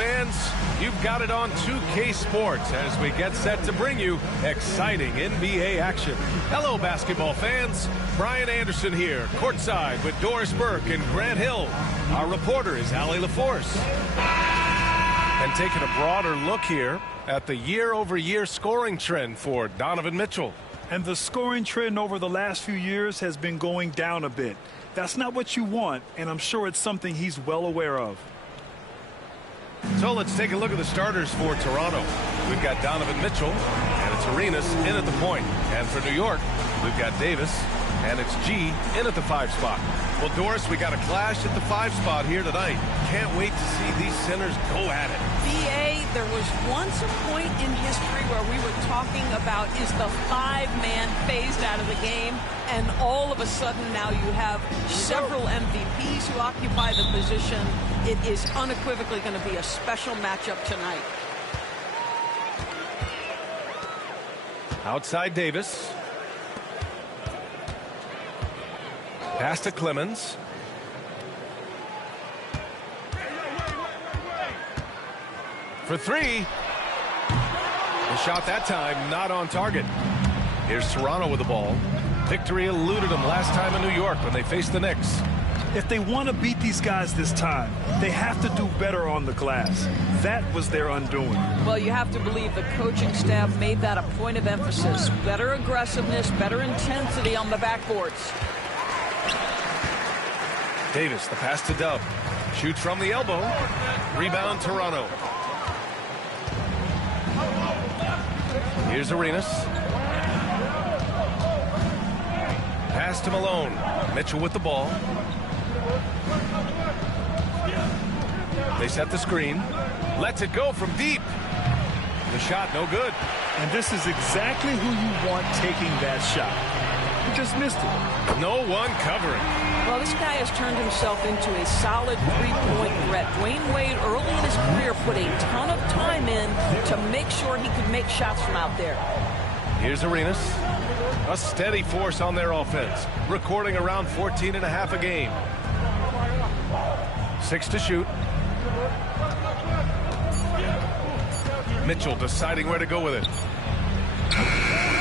fans, you've got it on 2K Sports as we get set to bring you exciting NBA action. Hello, basketball fans. Brian Anderson here, courtside with Doris Burke and Grant Hill. Our reporter is Allie LaForce. And taking a broader look here at the year-over-year scoring trend for Donovan Mitchell. And the scoring trend over the last few years has been going down a bit. That's not what you want, and I'm sure it's something he's well aware of. So let's take a look at the starters for Toronto. We've got Donovan Mitchell, and it's Arenas in at the point. And for New York, we've got Davis, and it's G in at the 5 spot. Well, Doris, we got a clash at the 5 spot here tonight. Can't wait to see these centers go at it. BA, there was once a point in history where we were talking about, is the 5-man phased out of the game? And all of a sudden now you have several MVPs who occupy the position. It is unequivocally going to be a special matchup tonight. Outside Davis. Pass to Clemens. For 3. The shot that time not on target. Here's Toronto with the ball. Victory eluded them last time in New York when they faced the Knicks. If they want to beat these guys this time, they have to do better on the glass. That was their undoing. Well, you have to believe the coaching staff made that a point of emphasis. Better aggressiveness, better intensity on the backboards. Davis, the pass to Dub. Shoots from the elbow. Rebound, Toronto. Here's Arenas. Pass to Malone. Mitchell with the ball. They set the screen. Lets it go from deep. The shot no good. And this is exactly who you want taking that shot. He just missed it. No one covering. Well, this guy has turned himself into a solid three-point threat. Dwayne Wade, early in his career, put a ton of time in to make sure he could make shots from out there. Here's Arenas. A steady force on their offense, recording around 14.5 a game. 6 to shoot. Mitchell deciding where to go with it.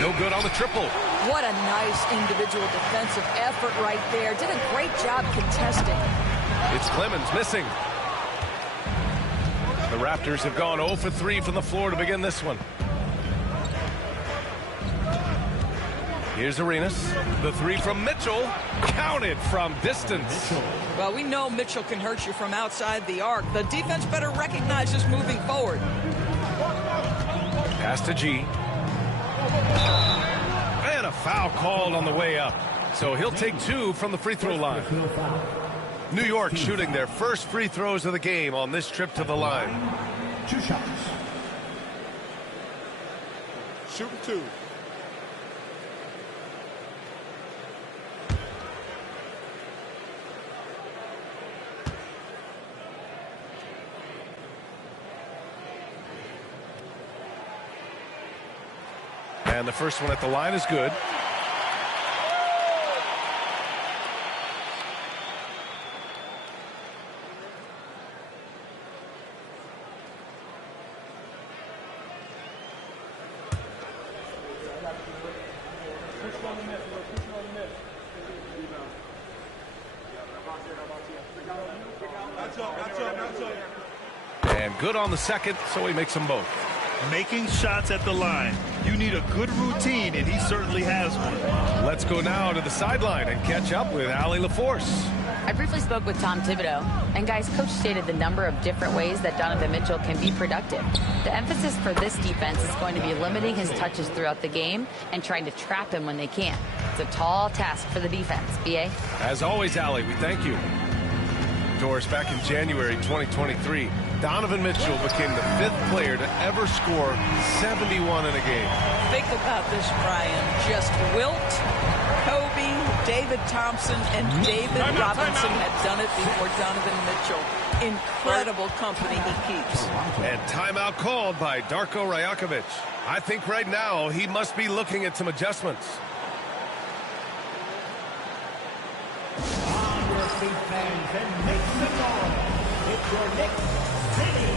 No good on the triple. What a nice individual defensive effort right there. Did a great job contesting. It's Clemens missing. The Raptors have gone 0 for 3 from the floor to begin this one. Here's Arenas. The 3 from Mitchell. Counted from distance. Well, we know Mitchell can hurt you from outside the arc. The defense better recognize this moving forward. Pass to G. And a foul called on the way up. So he'll take 2 from the free throw line. New York shooting their first free throws of the game on this trip to the line. 2 shots. Shooting 2. And the first one at the line is good. And good on the second, so he makes them both. Making shots at the line. You need a good routine, and he certainly has one. Let's go now to the sideline and catch up with Allie LaForce. I briefly spoke with Tom Thibodeau, and guys, coach stated the number of different ways that Donovan Mitchell can be productive. The emphasis for this defense is going to be limiting his touches throughout the game and trying to trap him when they can. It's a tall task for the defense. B.A.? As always, Allie, we thank you. Doris, back in January 2023, Donovan Mitchell became the 5th player to ever score 71 in a game. Think about this, Brian. Just Wilt, Kobe, David Thompson, and David Robinson had done it before Donovan Mitchell. Incredible company he keeps. And timeout called by Darko Rajakovic. I think right now he must be looking at some adjustments. Fans and make some noise. It's your Knicks City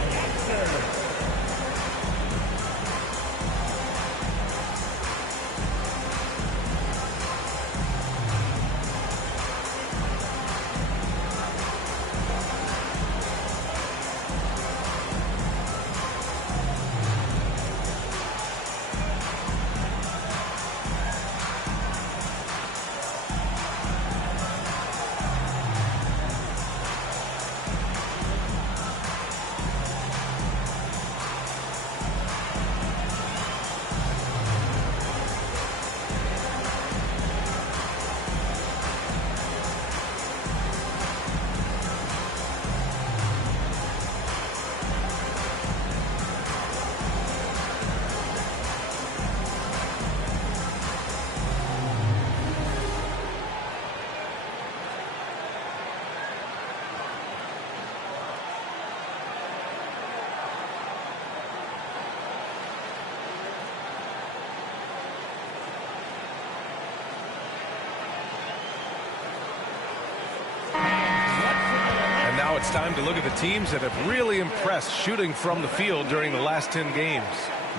it's time to look at the teams that have really impressed shooting from the field during the last 10 games.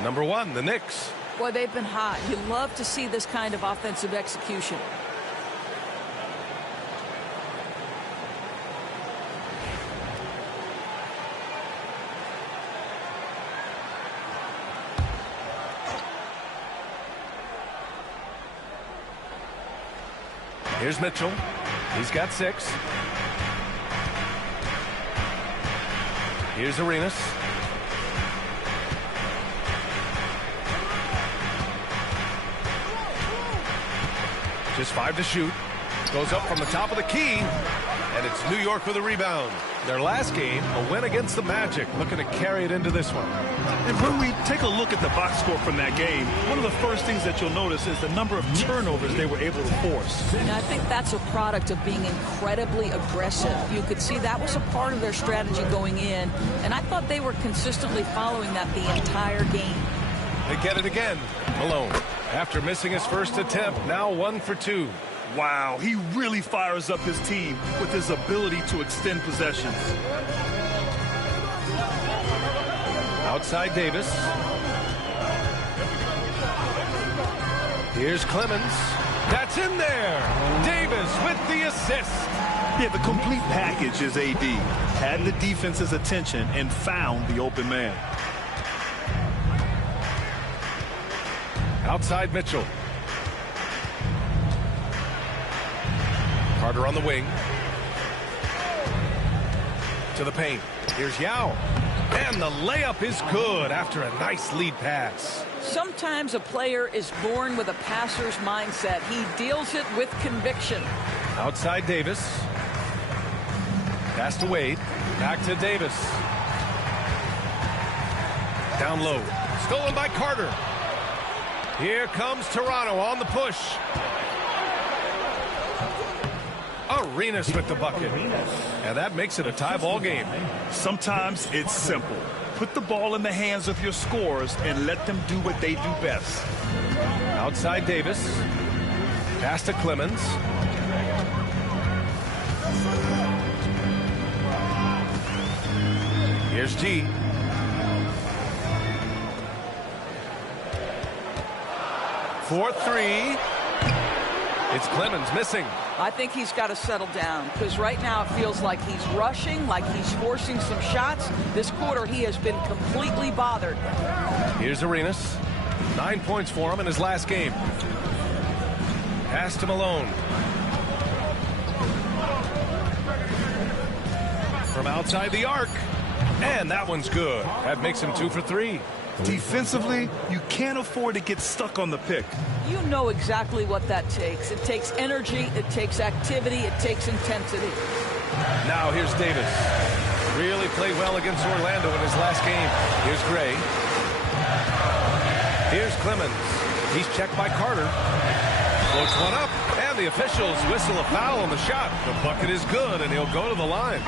Number 1, the Knicks. Boy, they've been hot. You love to see this kind of offensive execution. Here's Mitchell. He's got 6. Here's Arenas. Just 5 to shoot. Goes up from the top of the key. And it's New York with a rebound. Their last game, a win against the Magic, looking to carry it into this one. And when we take a look at the box score from that game, one of the first things that you'll notice is the number of turnovers they were able to force. And I think that's a product of being incredibly aggressive. You could see that was a part of their strategy going in, and I thought they were consistently following that the entire game. They get it again. Malone, after missing his first attempt, now 1 for 2. Wow, he really fires up his team with his ability to extend possessions. Outside Davis. Here's Clemens. That's in there. Davis with the assist. Yeah, the complete package is AD. Had the defense's attention and found the open man. Outside Mitchell. Carter on the wing. To the paint. Here's Yao. And the layup is good after a nice lead pass. Sometimes a player is born with a passer's mindset. He deals it with conviction. Outside Davis. Pass to Wade. Back to Davis. Down low. Stolen by Carter. Here comes Toronto on the push. Arenas with the bucket. And that makes it a tie ball game. Sometimes it's simple. Put the ball in the hands of your scorers and let them do what they do best. Outside Davis. Pass to Clemens. Here's G. For 3. It's Clemens missing. I think he's got to settle down because right now it feels like he's rushing, like he's forcing some shots. This quarter he has been completely bothered. Here's Arenas. 9 points for him in his last game. Pass to Malone. From outside the arc. And that one's good. That makes him 2 for 3. Defensively, you can't afford to get stuck on the pick. You know exactly what that takes. It takes energy, it takes activity, it takes intensity. Now here's Davis. Really played well against Orlando in his last game. Here's Gray. Here's Clemens. He's checked by Carter. Floats one up, and the officials whistle a foul on the shot. The bucket is good, and he'll go to the line.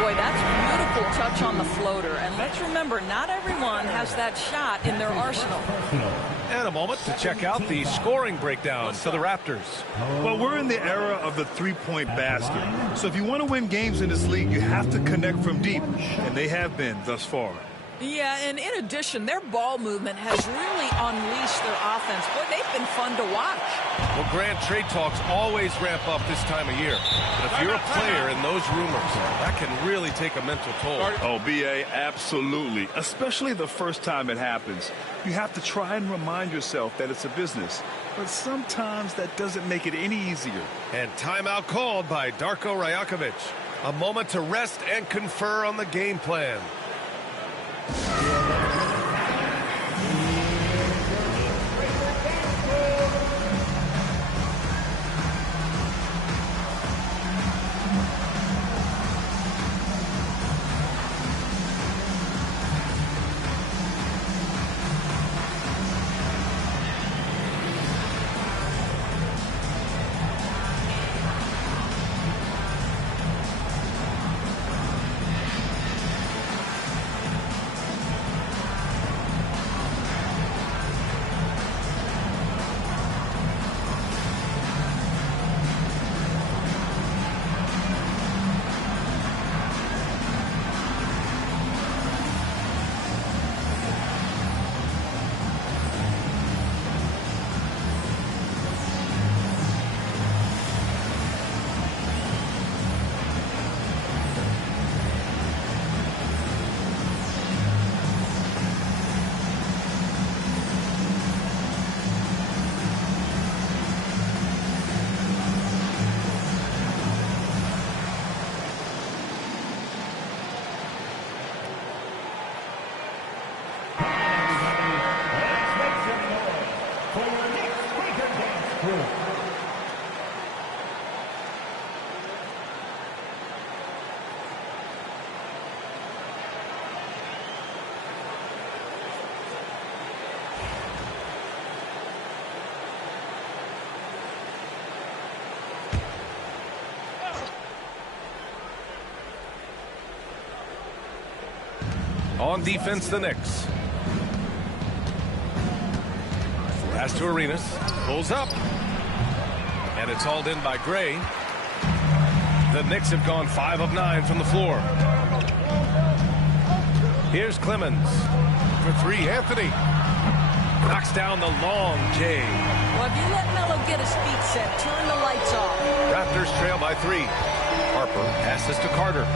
Boy, that's a beautiful touch on the floater. And let's remember, not everyone has that shot in their arsenal. And a moment to check out the scoring breakdown for the Raptors. Well, we're in the era of the three-point basket. So if you want to win games in this league, you have to connect from deep. And they have been thus far. Yeah, and in addition, their ball movement has really unleashed their offense. Boy, they've been fun to watch. Well, Grant, trade talks always ramp up this time of year. But if you're a player in those rumors, that can really take a mental toll. Oh, B.A., absolutely. Especially the first time it happens. You have to try and remind yourself that it's a business. But sometimes that doesn't make it any easier. And timeout called by Darko Rajakovic. A moment to rest and confer on the game plan. On defense, the Knicks. Pass to Arenas. Pulls up. And it's hauled in by Gray. The Knicks have gone 5 of 9 from the floor. Here's Clemens. For 3, Anthony. Knocks down the long J. Well, if you let Melo get his feet set, turn the lights off. Raptors trail by 3. Harper passes to Carter.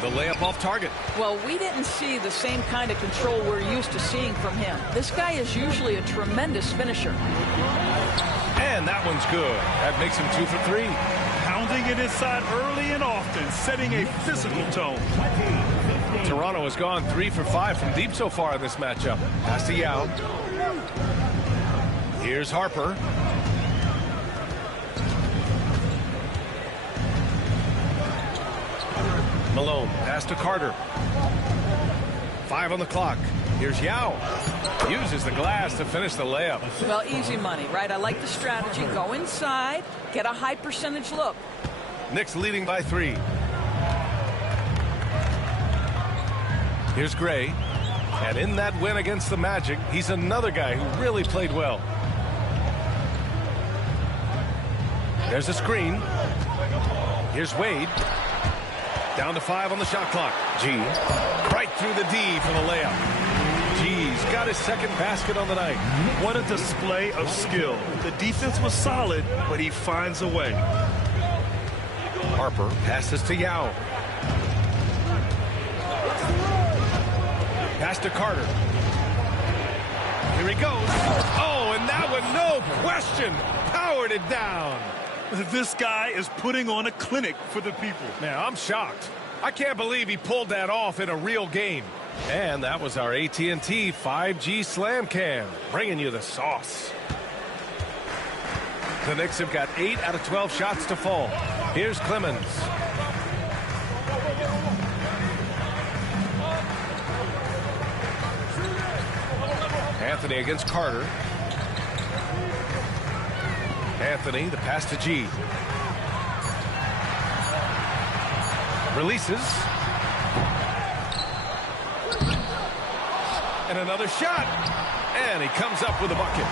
The layup off target. Well, we didn't see the same kind of control we're used to seeing from him. This guy is usually a tremendous finisher. And that one's good. That makes him 2 for 3. Pounding it inside early and often, setting a physical tone. Toronto has gone 3 for 5 from deep so far in this matchup. Pass to Yao. Here's Harper. Malone, pass to Carter. 5 on the clock. Here's Yao. Uses the glass to finish the layup. Well, easy money, right? I like the strategy. Go inside, get a high percentage look. Knicks leading by 3. Here's Gray. And in that win against the Magic, he's another guy who really played well. There's a screen. Here's Wade. Down to 5 on the shot clock. G. Right through the D for the layup. G's got his second basket on the night. What a display of skill. The defense was solid, but he finds a way. Harper passes to Yao. Pass to Carter. Here he goes. Oh, and that one, no question, powered it down. This guy is putting on a clinic for the people. Man, I'm shocked. I can't believe he pulled that off in a real game. And that was our AT&T 5G Slam Cam, bringing you the sauce. The Knicks have got 8 out of 12 shots to fall. Here's Clemens. Anthony against Carter. Anthony, the pass to G. Releases. And another shot. And he comes up with a bucket.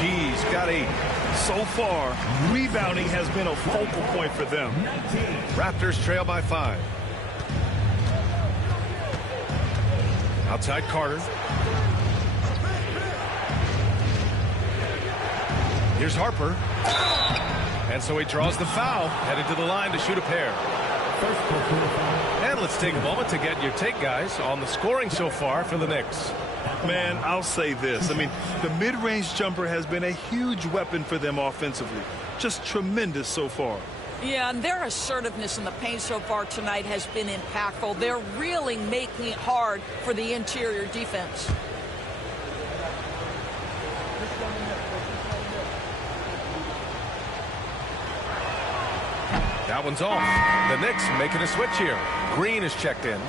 G's got 8. So far, rebounding has been a focal point for them. Raptors trail by 5. Outside Carter. Here's Harper. And so he draws the foul, headed to the line to shoot a pair. And let's take a moment to get your take, guys, on the scoring so far for the Knicks. Man, I'll say this. I mean, the mid-range jumper has been a huge weapon for them offensively. Just tremendous so far. Yeah, and their assertiveness in the paint so far tonight has been impactful. They're really making it hard for the interior defense. That one's off. The Knicks making a switch here. Green is checked in.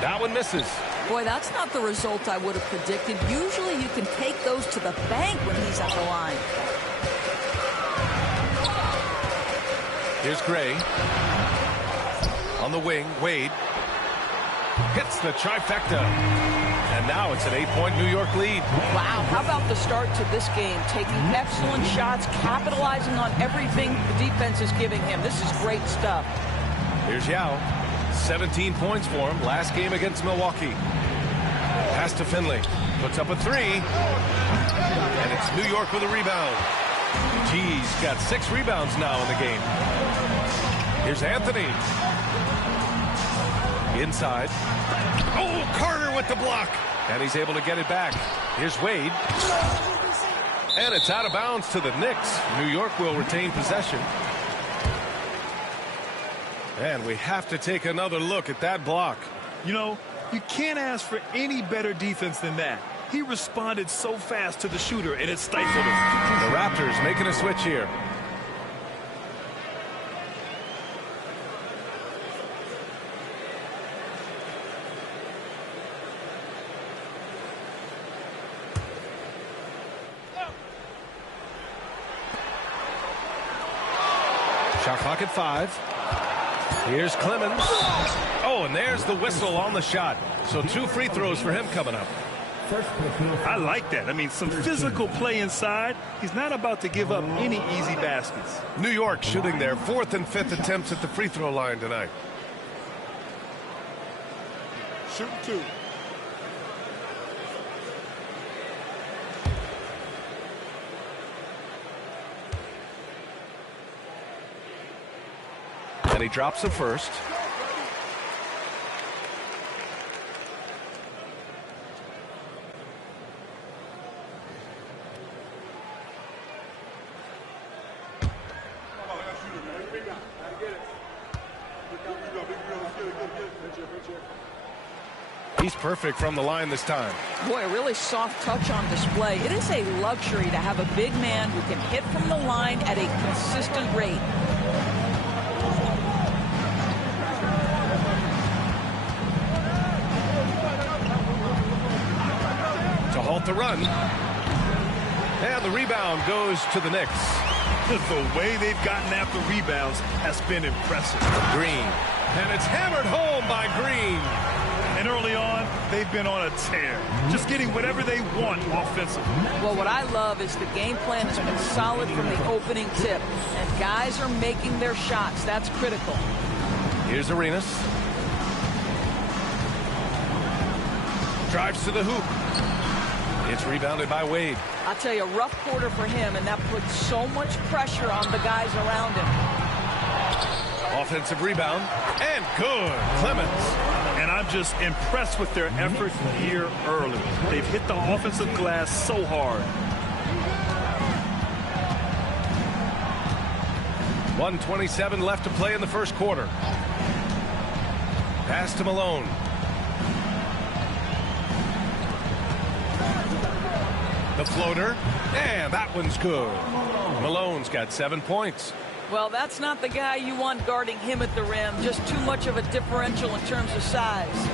That one misses. Boy, that's not the result I would have predicted. Usually you can take those to the bank when he's at the line. Here's Gray. On the wing, Wade. Hits the trifecta. And now it's an 8-point New York lead. Wow, how about the start to this game? Taking excellent shots, capitalizing on everything the defense is giving him. This is great stuff. Here's Yao. 17 points for him last game against Milwaukee. Pass to Finley. Puts up a 3. And it's New York with a rebound. G's got 6 rebounds now in the game. Here's Anthony. Inside. Oh, Carter with the block. And he's able to get it back. Here's Wade. And it's out of bounds to the Knicks. New York will retain possession. And we have to take another look at that block. You know, you can't ask for any better defense than that. He responded so fast to the shooter, and it stifled him. The Raptors making a switch here. Shot clock at 5. Here's Clemens. Oh, and there's the whistle on the shot. So 2 free throws for him coming up. I like that. I mean, some physical play inside. He's not about to give up any easy baskets. New York shooting their 4th and 5th attempts at the free throw line tonight. Shooting 2. And he drops the first. He's perfect from the line this time. Boy, a really soft touch on display. It is a luxury to have a big man who can hit from the line at a consistent rate. To halt the run. And the rebound goes to the Knicks. The way they've gotten after rebounds has been impressive. Green. And it's hammered home by Green. And early on, they've been on a tear, just getting whatever they want offensively. Well, what I love is the game plan has been solid from the opening tip, and guys are making their shots. That's critical. Here's Arenas. Drives to the hoop. It's rebounded by Wade. I'll tell you, a rough quarter for him, and that puts so much pressure on the guys around him. Offensive rebound, and good. Clemens. And I'm just impressed with their effort here early. They've hit the offensive glass so hard. 1:27 left to play in the first quarter. Pass to Malone. The floater, and that one's good. Malone's got 7 points. Well, that's not the guy you want guarding him at the rim. Just too much of a differential in terms of size.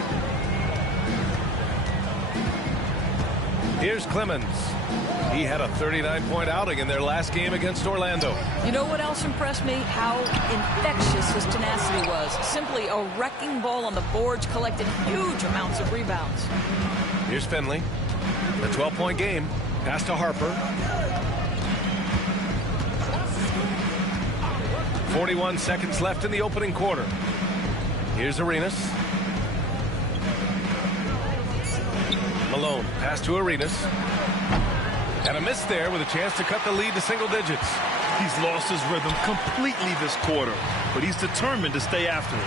Here's Clemens. He had a 39-point outing in their last game against Orlando. You know what else impressed me? How infectious his tenacity was. Simply a wrecking ball on the boards, collected huge amounts of rebounds. Here's Finley. A 12-point game. Pass to Harper. 41 seconds left in the opening quarter. Here's Arenas. Malone, pass to Arenas. And a miss there with a chance to cut the lead to single digits. He's lost his rhythm completely this quarter, but he's determined to stay after it.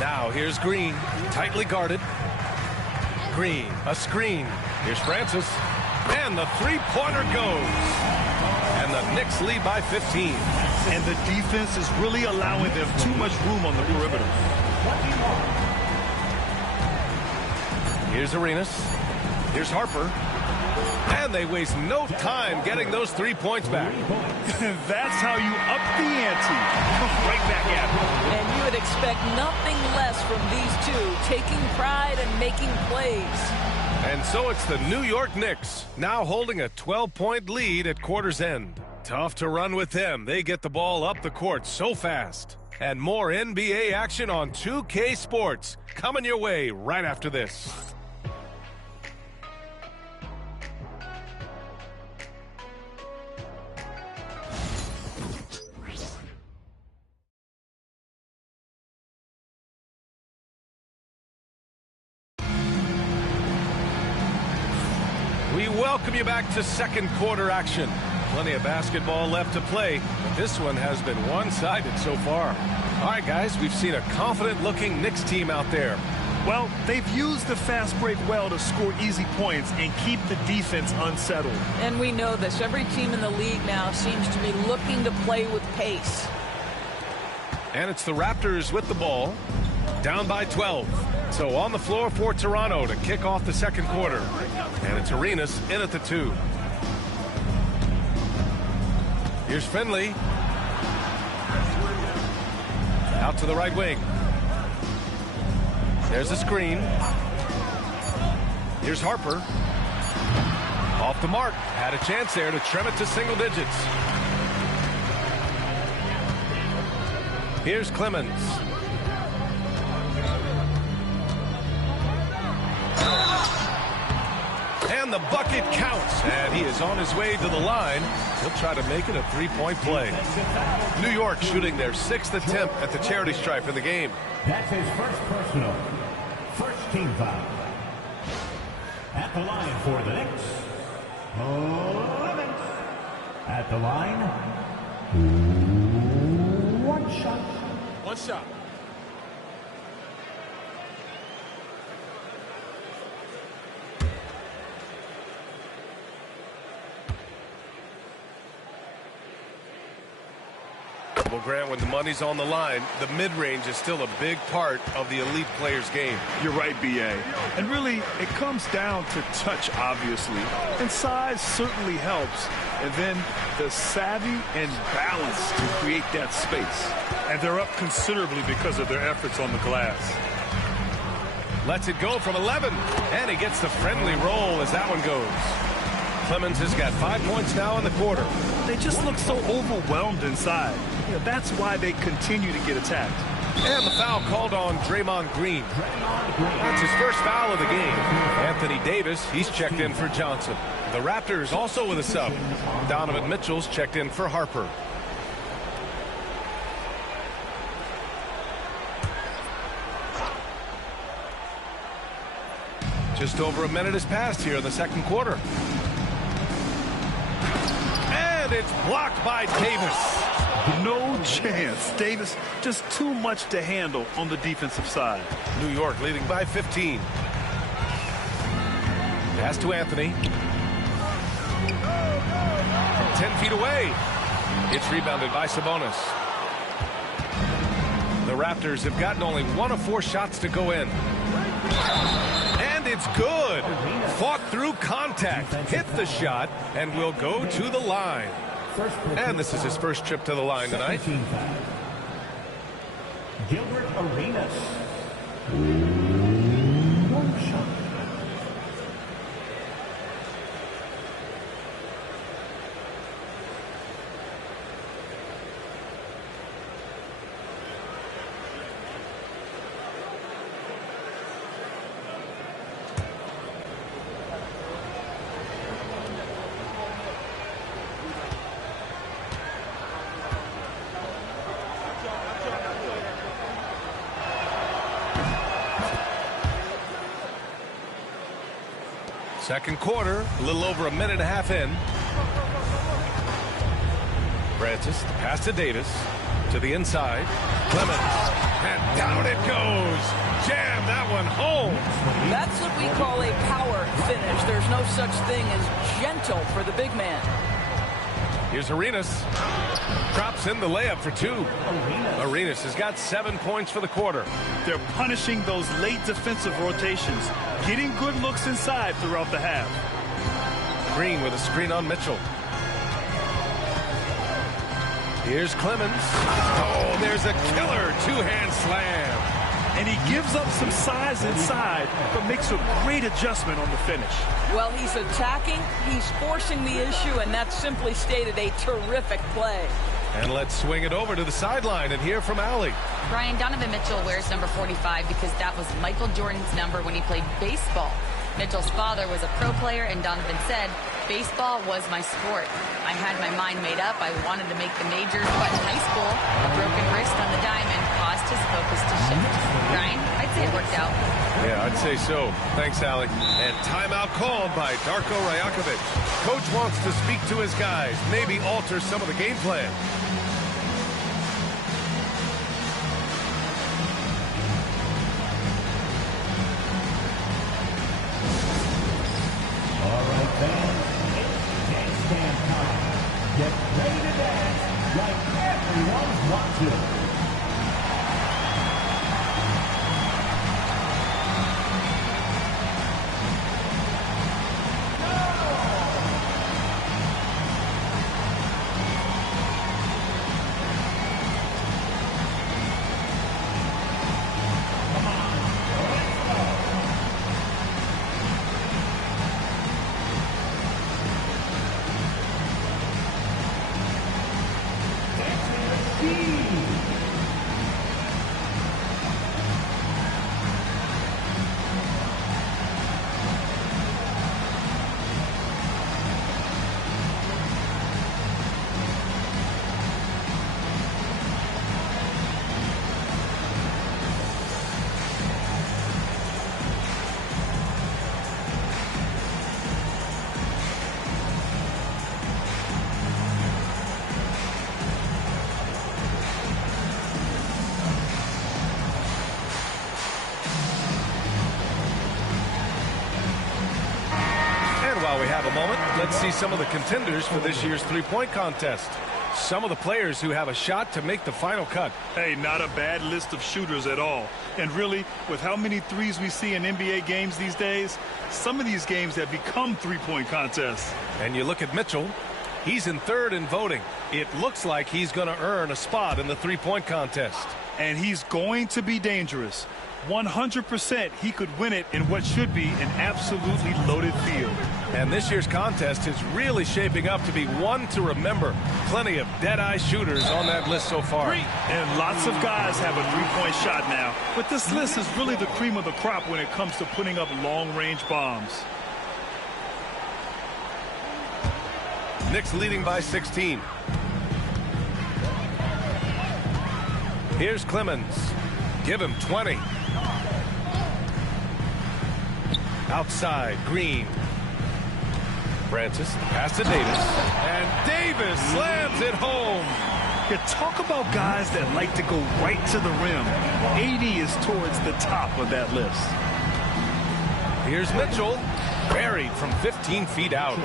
Now here's Green, tightly guarded. Green, a screen. Here's Francis. And the three-pointer goes. And the Knicks lead by 15. And the defense is really allowing them too much room on the perimeter. Here's Arenas. Here's Harper. And they waste no time getting those 3 points back. That's how you up the ante. Come right back at it. And you would expect nothing less from these two, taking pride and making plays. And so it's the New York Knicks, now holding a 12-point lead at quarter's end. Tough to run with them. They get the ball up the court so fast. And more NBA action on 2K Sports coming your way right after this. We welcome you back to second quarter action. Plenty of basketball left to play, but this one has been one-sided so far. All right, guys, we've seen a confident-looking Knicks team out there. Well, they've used the fast break well to score easy points and keep the defense unsettled. And we know this. Every team in the league now seems to be looking to play with pace. And it's the Raptors with the ball, down by 12. So on the floor for Toronto to kick off the second quarter. And it's Arenas in at the 2. Here's Finley. Out to the right wing. There's a screen. Here's Harper. Off the mark. Had a chance there to trim it to single digits. Here's Clemens. And the bucket counts. And he is on his way to the line. He'll try to make it a three-point play. New York shooting their 6th attempt at the charity stripe in the game. That's his first personal. First team foul. At the line for the Knicks, Clemens. At the line, one shot. One shot. Well, Grant, when the money's on the line, the mid-range is still a big part of the elite player's game. You're right, B.A. And really, it comes down to touch, obviously. And size certainly helps. And then the savvy and balance to create that space. And they're up considerably because of their efforts on the glass. Lets it go from 11. And he gets the friendly roll as that one goes. Clemens has got 5 points now in the quarter. They just look so overwhelmed inside. You know, that's why they continue to get attacked. And the foul called on Draymond Green. That's his first foul of the game. Anthony Davis, he's checked in for Johnson. The Raptors also with a sub. Donovan Mitchell's checked in for Harper. Just over a minute has passed here in the second quarter. And it's blocked by Davis. No chance. Davis just too much to handle on the defensive side. New York leading by 15. Pass to Anthony. 10 feet away. It's rebounded by Sabonis. The Raptors have gotten only 1 of 4 shots to go in. And it's good. Fought through contact. Hit the shot and will go to the line. And this is his first trip to the line tonight. Gilbert Arenas. One shot. Second quarter, a little over a minute and a half in. Francis, the pass to Davis, to the inside. Clemens, and down it goes. Jam that one home. That's what we call a power finish. There's no such thing as gentle for the big man. Here's Arenas. Drops in the layup for 2. Arenas has got 7 points for the quarter. They're punishing those late defensive rotations, getting good looks inside throughout the half. Green with a screen on Mitchell. Here's Clemens. Oh, there's a killer two-hand slam. And he gives up some size inside, but makes a great adjustment on the finish. Well, he's attacking, he's forcing the issue, and that's simply stated a terrific play. And let's swing it over to the sideline and hear from Allie. Brian, Donovan Mitchell wears number 45 because that was Michael Jordan's number when he played baseball. Mitchell's father was a pro player, and Donovan said, baseball was my sport. I had my mind made up. I wanted to make the majors, but in high school, a broken wrist on the diamond caused his focus to shift. Brian, I'd say it worked out. Yeah, I'd say so. Thanks, Allie. And timeout called by Darko Rajakovic. Coach wants to speak to his guys, maybe alter some of the game plan. All right, fans, it's dance stand time. Get ready to dance like everyone's watching. While we have a moment, let's see some of the contenders for this year's three-point contest. Some of the players who have a shot to make the final cut. Hey, not a bad list of shooters at all. And really, with how many threes we see in NBA games these days, some of these games have become three-point contests. And you look at Mitchell, he's in third in voting. It looks like he's going to earn a spot in the three-point contest. And he's going to be dangerous. 100% he could win it in what should be an absolutely loaded field. And this year's contest is really shaping up to be one to remember. Plenty of dead-eye shooters on that list so far. And lots of guys have a three-point shot now. But this list is really the cream of the crop when it comes to putting up long-range bombs. Knicks leading by 16. Here's Clemens. Give him 20. Outside, Green. Francis, pass to Davis. And Davis slams it home. You talk about guys that like to go right to the rim. AD is towards the top of that list. Here's Mitchell. Buried from 15 feet out.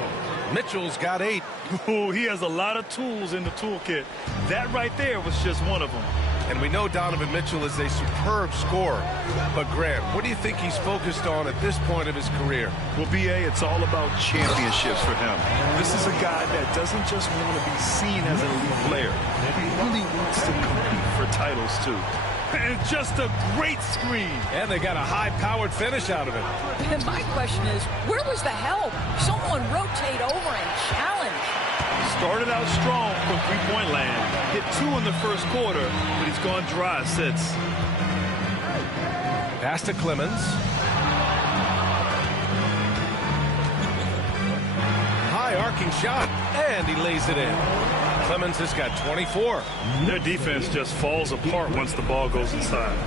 Mitchell's got 8. Ooh, he has a lot of tools in the toolkit. That right there was just one of them. And we know Donovan Mitchell is a superb scorer. But, Grant, what do you think he's focused on at this point of his career? Well, B.A., it's all about championships for him. This is a guy that doesn't just want to be seen as an elite player. He really wants to compete for titles, too. And just a great screen. And they got a high-powered finish out of it. And my question is, where was the help? Someone rotate over and challenge. Started out strong from three-point land. Hit 2 in the first quarter, but he's gone dry since. Pass to Clemens. High arcing shot, and he lays it in. Clemens has got 24. Their defense just falls apart once the ball goes inside.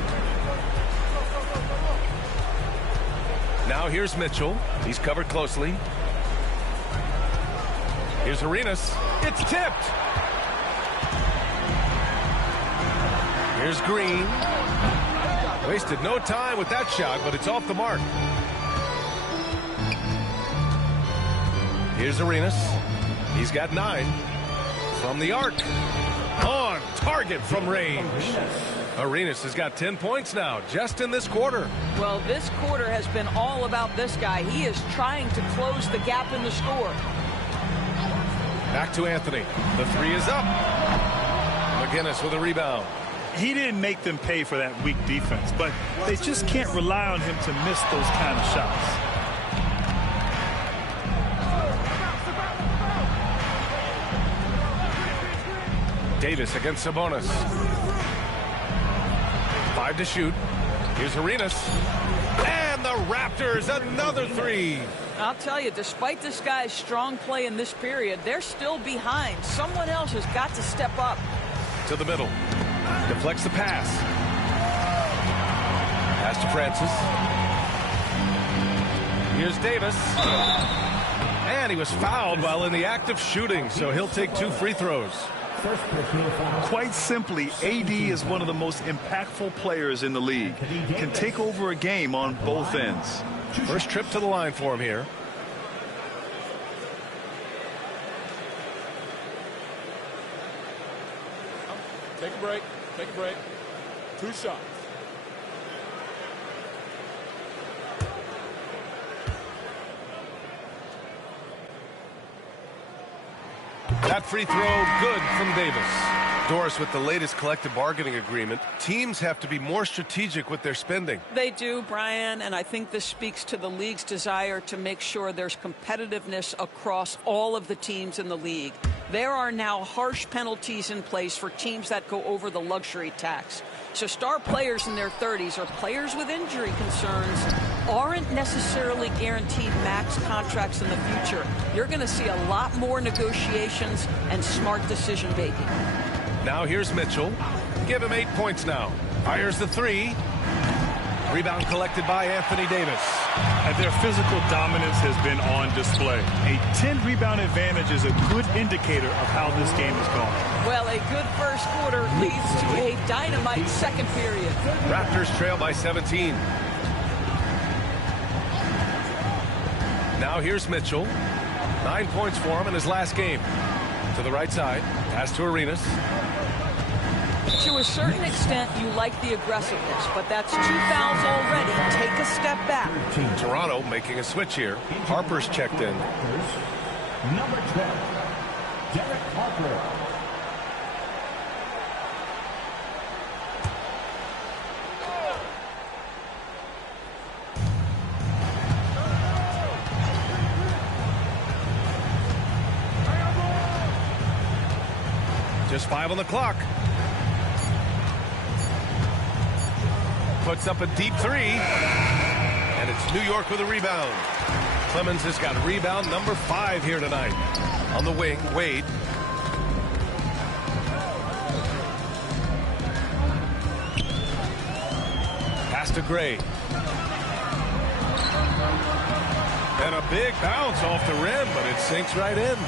Now here's Mitchell. He's covered closely. Here's Arenas. It's tipped. Here's Green. Wasted no time with that shot, but it's off the mark. Here's Arenas. He's got 9. From the arc. On target from range. Arenas has got 10 points now, just in this quarter. Well, this quarter has been all about this guy. He is trying to close the gap in the score. Back to Anthony. The 3 is up. McGinnis with a rebound. He didn't make them pay for that weak defense, but they just can't rely on him to miss those kind of shots. Davis against Sabonis. 5 to shoot. Here's Arenas. And the Raptors, another 3. I'll tell you, despite this guy's strong play in this period, they're still behind. Someone else has got to step up. To the middle. Deflects the pass. Pass to Francis. Here's Davis. And he was fouled while in the act of shooting, so he'll take 2 free throws. Quite simply, AD is one of the most impactful players in the league. Can take over a game on both ends. First trip to the line for him here. Take a break. Take a break. 2 shots. That free throw good from Davis. Doris, with the latest collective bargaining agreement, teams have to be more strategic with their spending. They do, Brian, and I think this speaks to the league's desire to make sure there's competitiveness across all of the teams in the league. there are now harsh penalties in place for teams that go over the luxury tax. So star players in their 30s or players with injury concerns aren't necessarily guaranteed max contracts in the future. You're going to see a lot more negotiations and smart decision making. Now here's Mitchell. Give him 8 points now. Fires the three. Rebound collected by Anthony Davis. And their physical dominance has been on display. A 10-rebound advantage is a good indicator of how this game has gone. Well, a good first quarter leads to a dynamite second period. Raptors trail by 17. Now here's Mitchell. 9 points for him in his last game. To the right side. Pass to Arenas. To a certain extent, you like the aggressiveness, but that's 2 fouls already. Take a step back. Toronto making a switch here. Harper's checked in. Number 12, Derek Harper. Just 5 on the clock. Puts up a deep three. And it's New York with a rebound. Clemens has got rebound number 5 here tonight. On the wing, Wade. Pass to Gray. And a big bounce off the rim, but it sinks right in.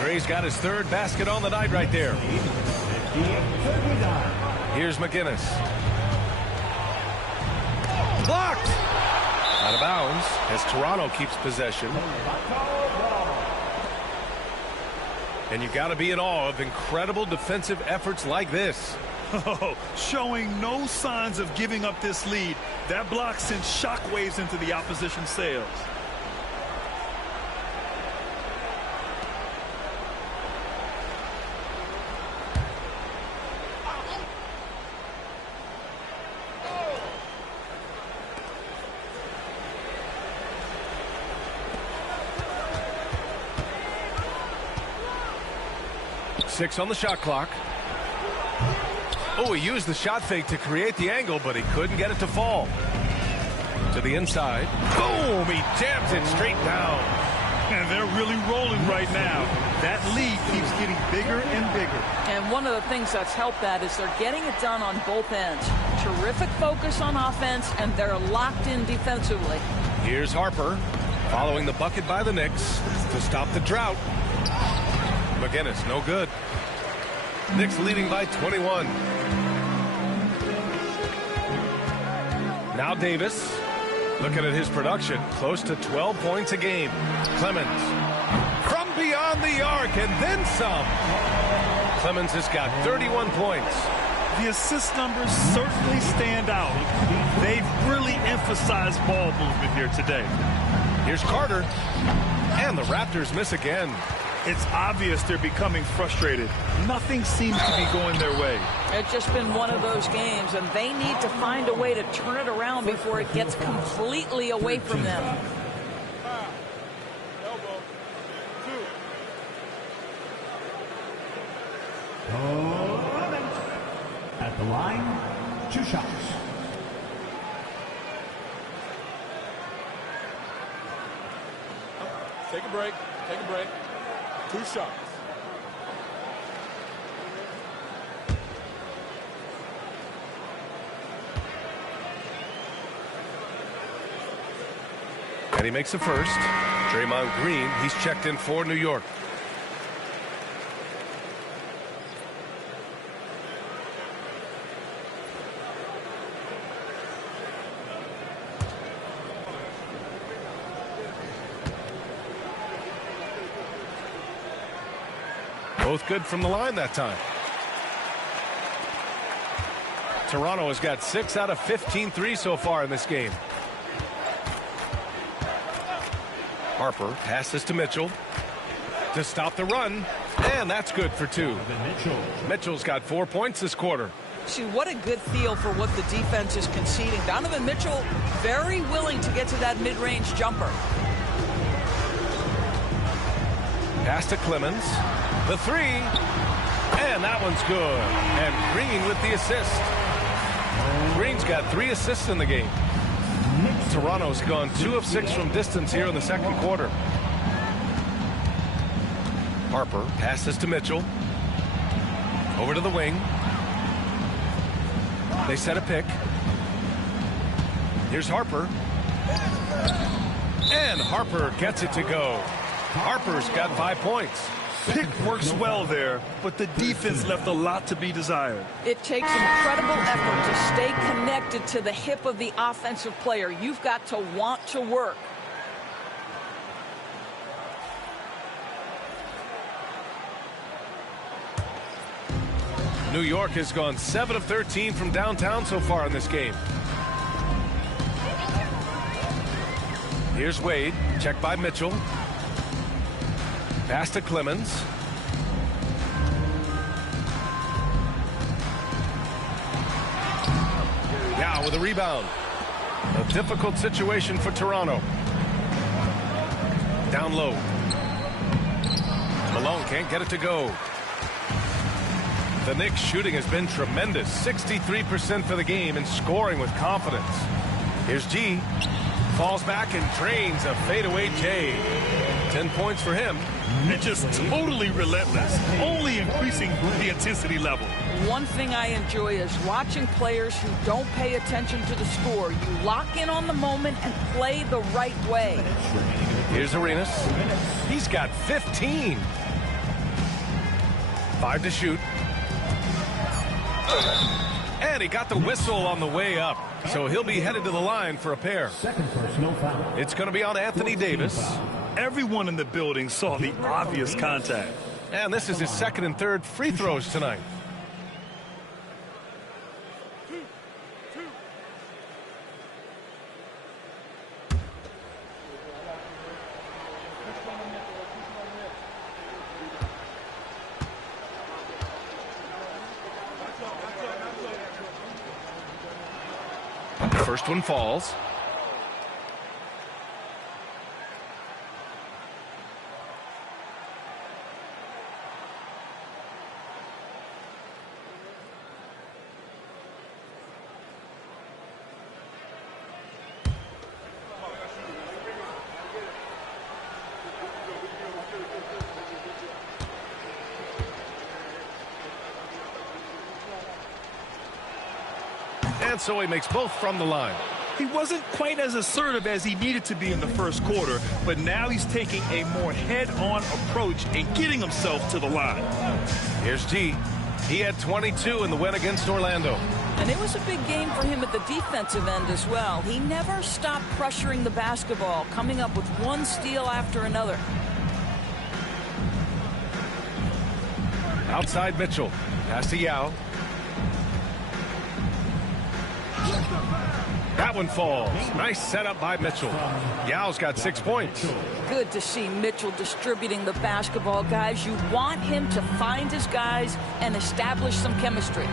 Gray's got his 3rd basket on the night right there. Here's McGinnis. Blocked. Out of bounds as Toronto keeps possession. And you got to be in awe of incredible defensive efforts like this. Oh, showing no signs of giving up this lead. That block sent shockwaves into the opposition sails. Six on the shot clock. Oh, he used the shot fake to create the angle, but he couldn't get it to fall. To the inside. Boom! He jams it straight down. And they're really rolling right now. That lead keeps getting bigger and bigger. And one of the things that's helped that is they're getting it done on both ends. Terrific focus on offense, and they're locked in defensively. Here's Harper following the bucket by the Knicks to stop the drought. McGinnis, no good. Knicks leading by 21. Now Davis, looking at his production, close to 12 points a game. Clemens from beyond the arc and then some. Clemens has got 31 points. The assist numbers certainly stand out. They've really emphasized ball movement here today. Here's Carter, and the Raptors miss again. It's obvious they're becoming frustrated. Nothing seems to be going their way. It's just been one of those games, and they need to find a way to turn it around before it gets completely away from them. At the line, 2 shots. Take a break. Take a break. 2 shots. And he makes the first. Draymond Green, he's checked in for New York. Both good from the line that time. Toronto has got 6 out of 15 threes so far in this game. Harper passes to Mitchell to stop the run, and that's good for 2. Mitchell's got 4 points this quarter. See, what a good feel for what the defense is conceding. Donovan Mitchell very willing to get to that mid-range jumper. Pass to Clemens. The three. And that one's good. And Green with the assist. Green's got 3 assists in the game. Toronto's gone 2 of 6 from distance here in the second quarter. Harper passes to Mitchell. Over to the wing. They set a pick. Here's Harper. And Harper gets it to go. Harper's got 5 points. Pick works well there, but the defense left a lot to be desired. It takes incredible effort to stay connected to the hip of the offensive player. You've got to want to work. New York has gone 7 of 13 from downtown so far in this game. Here's Wade, checked by Mitchell. Pass to Clemens. Now with a rebound. A difficult situation for Toronto. Down low. Malone can't get it to go. The Knicks shooting has been tremendous. 63% for the game and scoring with confidence. Here's G. Falls back and drains a fadeaway J. 10 points for him. And just totally relentless, only increasing the intensity level. One thing I enjoy is watching players who don't pay attention to the score. You lock in on the moment and play the right way. Here's Arenas. He's got 15. 5 to shoot. And he got the whistle on the way up. So he'll be headed to the line for a pair. It's going to be on Anthony Davis. Everyone in the building saw the obvious contact. And this is his second and third free throws tonight. First one falls. And so he makes both from the line. He wasn't quite as assertive as he needed to be in the first quarter, but now he's taking a more head-on approach and getting himself to the line. Here's G. He had 22 in the win against Orlando. And it was a big game for him at the defensive end as well. He never stopped pressuring the basketball, coming up with one steal after another. Outside Mitchell. Pass to Yao. That one falls. Nice setup by Mitchell. Yao's got 6 points. Good to see Mitchell distributing the basketball, guys. You want him to find his guys and establish some chemistry.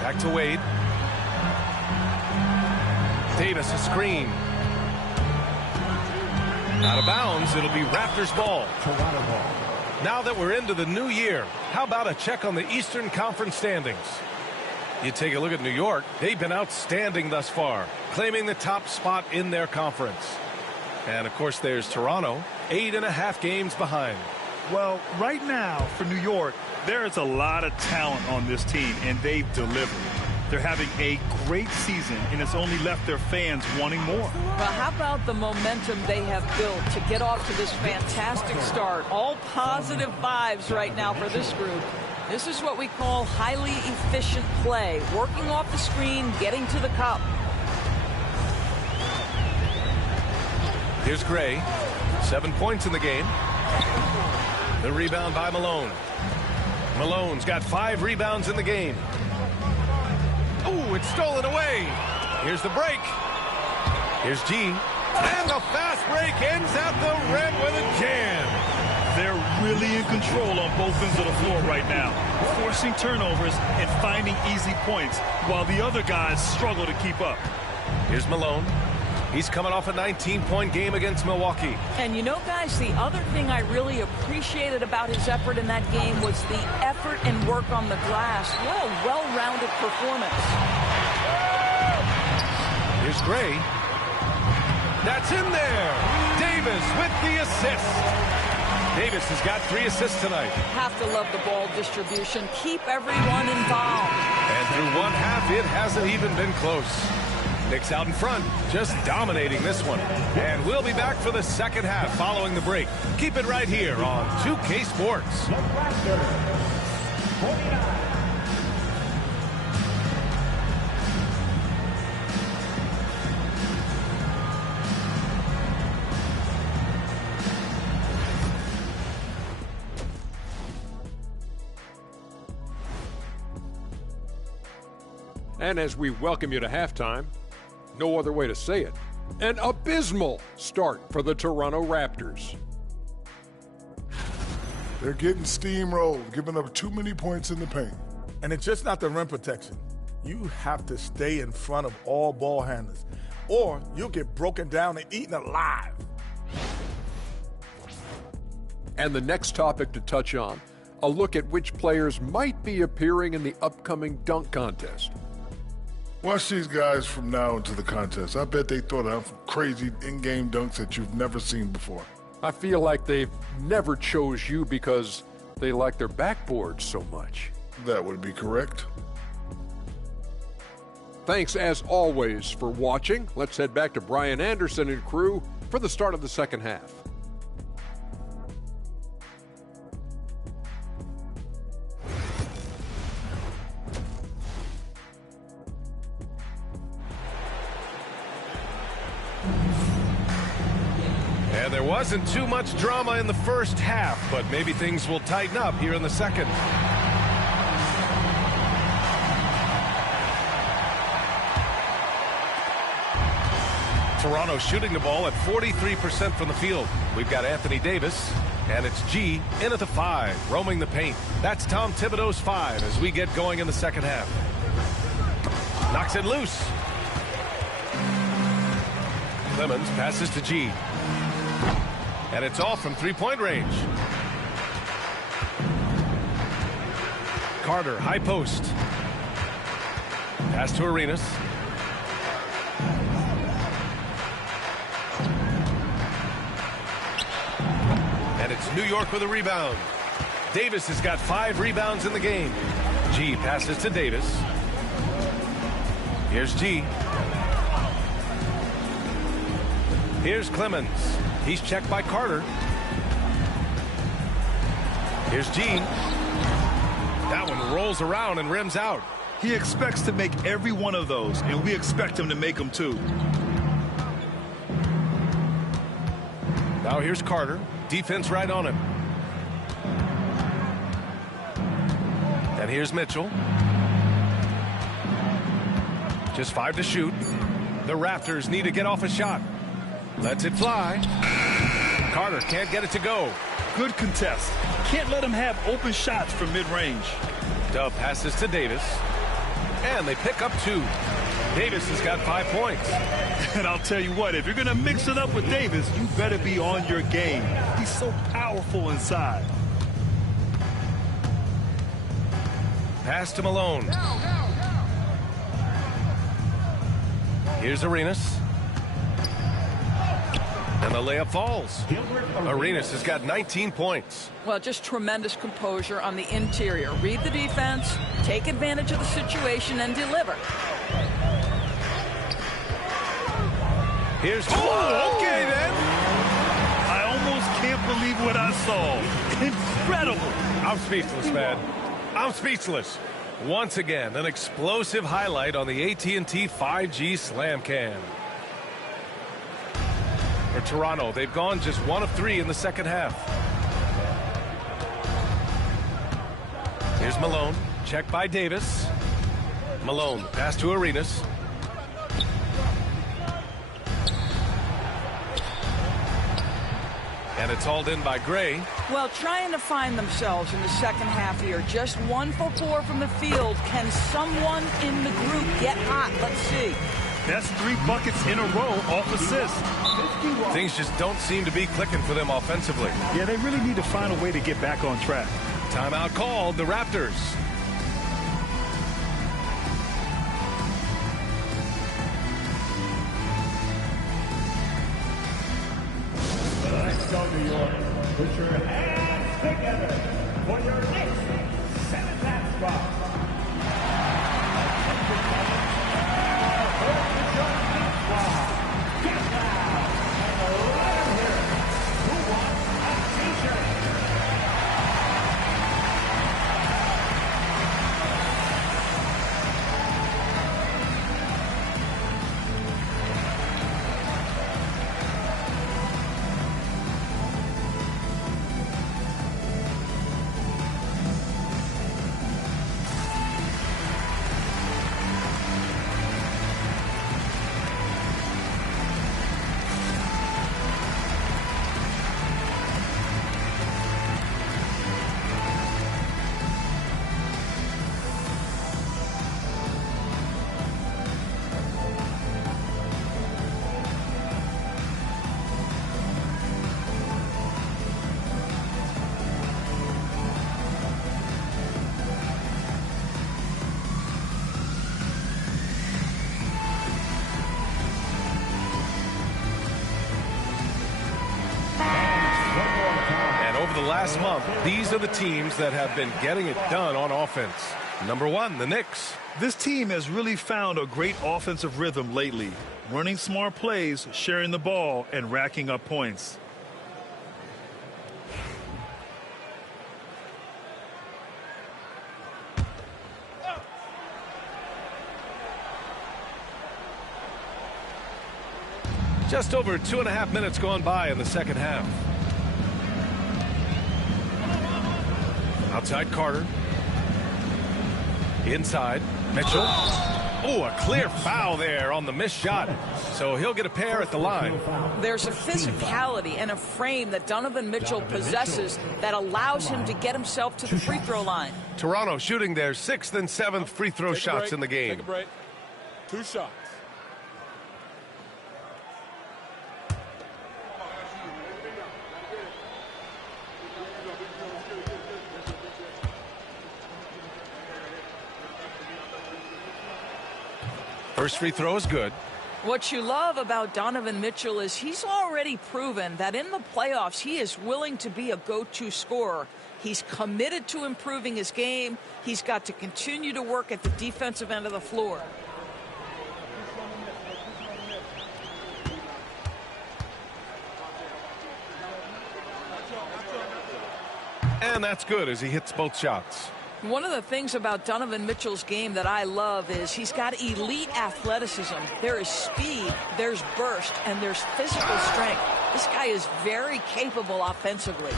Back to Wade. Davis a screen. Out of bounds. It'll be Raptors ball. Now that we're into the new year, how about a check on the Eastern Conference standings? You take a look at New York. They've been outstanding thus far, claiming the top spot in their conference. And, of course, there's Toronto, 8.5 games behind. Well, right now for New York, there is a lot of talent on this team, and they've delivered. They're having a great season, and it's only left their fans wanting more. Well, how about the momentum they have built to get off to this fantastic start? All positive vibes right now for this group. This is what we call highly efficient play. Working off the screen, getting to the cup. Here's Gray. 7 points in the game. The rebound by Malone. Malone's got 5 rebounds in the game. Ooh, it's stolen away. Here's the break. Here's G. And the fast break ends at the rim with a jam. They're really in control on both ends of the floor right now, forcing turnovers and finding easy points while the other guys struggle to keep up. Here's Malone. He's coming off a 19-point game against Milwaukee. And you know, guys, the other thing I really appreciated about his effort in that game was the effort and work on the glass. What a well-rounded performance. Here's Gray. That's in there. Davis with the assist. Davis has got 3 assists tonight. Have to love the ball distribution. Keep everyone involved. And through one half, it hasn't even been close. Knicks out in front, just dominating this one. And we'll be back for the second half following the break. Keep it right here on 2K Sports. The Raptors, 49. And as we welcome you to halftime, no other way to say it, an abysmal start for the Toronto Raptors. They're getting steamrolled, giving up too many points in the paint. And it's just not the rim protection. You have to stay in front of all ball handlers, or you'll get broken down and eaten alive. And the next topic to touch on, a look at which players might be appearing in the upcoming dunk contest. Watch these guys from now into the contest. I bet they thought of crazy in-game dunks that you've never seen before. I feel like they've never chose you because they like their backboards so much. That would be correct. Thanks, as always, for watching. Let's head back to Brian Anderson and crew for the start of the second half. And there wasn't too much drama in the first half, but maybe things will tighten up here in the second. Toronto shooting the ball at 43% from the field. We've got Anthony Davis, and it's G in at the 5, roaming the paint. That's Tom Thibodeau's 5 as we get going in the second half. Knocks it loose. Clemens passes to G. And it's off from three-point range. Carter, high post. Pass to Arenas. And it's New York with a rebound. Davis has got 5 rebounds in the game. G passes to Davis. Here's G. Here's Clemens. He's checked by Carter. Here's G. That one rolls around and rims out. He expects to make every one of those, and we expect him to make them too. Now here's Carter. Defense right on him. And here's Mitchell. Just 5 to shoot. The Raptors need to get off a shot. Lets it fly. Carter can't get it to go. Good contest. Can't let him have open shots from mid-range. Dove passes to Davis. And they pick up 2. Davis has got 5 points. And I'll tell you what, if you're going to mix it up with Davis, you better be on your game. He's so powerful inside. Pass to Malone. Here's Arenas. And the layup falls. Arenas has got 19 points. Well, just tremendous composure on the interior. Read the defense, take advantage of the situation, and deliver. Here's okay then. I almost can't believe what I saw. Incredible. I'm speechless, man. I'm speechless. Once again, an explosive highlight on the AT&T 5G Slam Cam. For Toronto, they've gone just 1 of 3 in the second half. Here's Malone, checked by Davis. Malone, pass to Arenas. And it's hauled in by Gray. Well, trying to find themselves in the second half here. Just 1 for 4 from the field. Can someone in the group get hot? Let's see. That's 3 buckets in a row off assists. Things just don't seem to be clicking for them offensively. Yeah, they really need to find a way to get back on track. Timeout called, the Raptors. Let's go, New York. Put your hands together for your next 7th match spot. Get loud and let them hear it. Who wants a t-shirt? Last month, these are the teams that have been getting it done on offense. Number 1, the Knicks. This team has really found a great offensive rhythm lately, running smart plays, sharing the ball, and racking up points. Just over 2.5 minutes gone by in the second half. Outside Carter. Inside Mitchell. Oh, a clear foul there on the missed shot. So he'll get a pair at the line. There's a physicality and a frame that Donovan Mitchell possesses that allows him to get himself to the free throw line. Toronto shooting their 6th and 7th free throw shots in the game. Take a break. 2 shots. First free throw is good. What you love about Donovan Mitchell is he's already proven that in the playoffs he is willing to be a go-to scorer. He's committed to improving his game. He's got to continue to work at the defensive end of the floor. And that's good as he hits both shots. One of the things about Donovan Mitchell's game that I love is he's got elite athleticism. There is speed, there's burst, and there's physical strength. This guy is very capable offensively.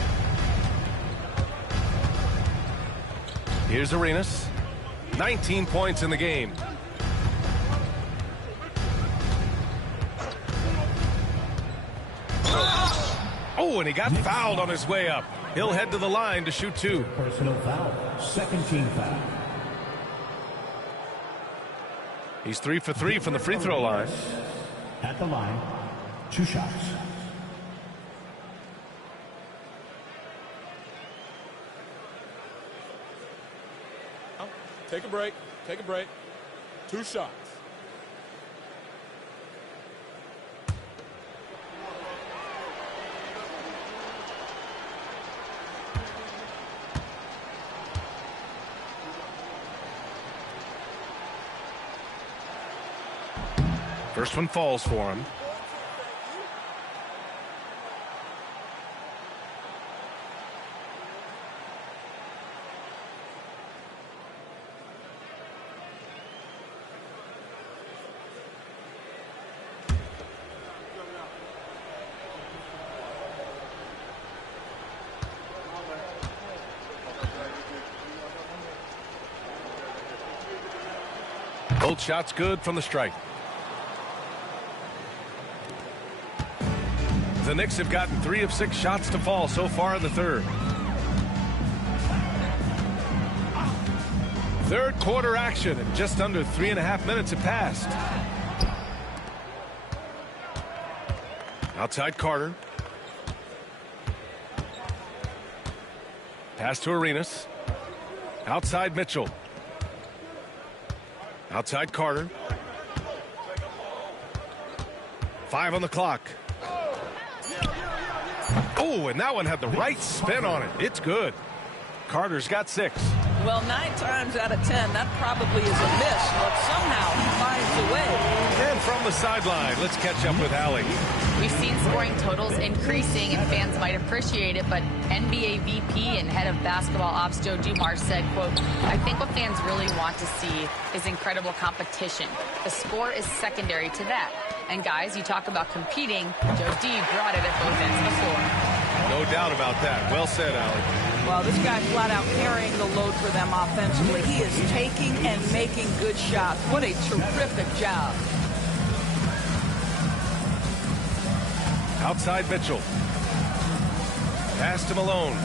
Here's Arenas. 19 points in the game. Oh, and he got fouled on his way up. He'll head to the line to shoot 2. Personal foul. 2nd team foul. He's 3 for 3 from the free throw line. At the line, 2 shots. Take a break. Take a break. 2 shots. First one falls for him. Both shots good from the strike. The Knicks have gotten 3 of 6 shots to fall so far in the third. Third quarter action, and just under 3.5 minutes have passed. Outside Carter. Pass to Arenas. Outside Mitchell. Outside Carter. 5 on the clock. Oh, and that one had the right spin on it. It's good. Carter's got 6. Well, 9 times out of 10, that probably is a miss, but somehow he finds a way. And from the sideline, let's catch up with Allie. We've seen scoring totals increasing, and fans might appreciate it, but NBA VP and head of basketball ops Joe Dumars said, quote, "I think what fans really want to see is incredible competition. The score is secondary to that. And guys, you talk about competing, Joe D brought it at both ends of the floor." No doubt about that. Well said, Allie. Well, this guy flat out carrying the load for them offensively. He is taking and making good shots. What a terrific job. Outside Mitchell. Pass to Malone.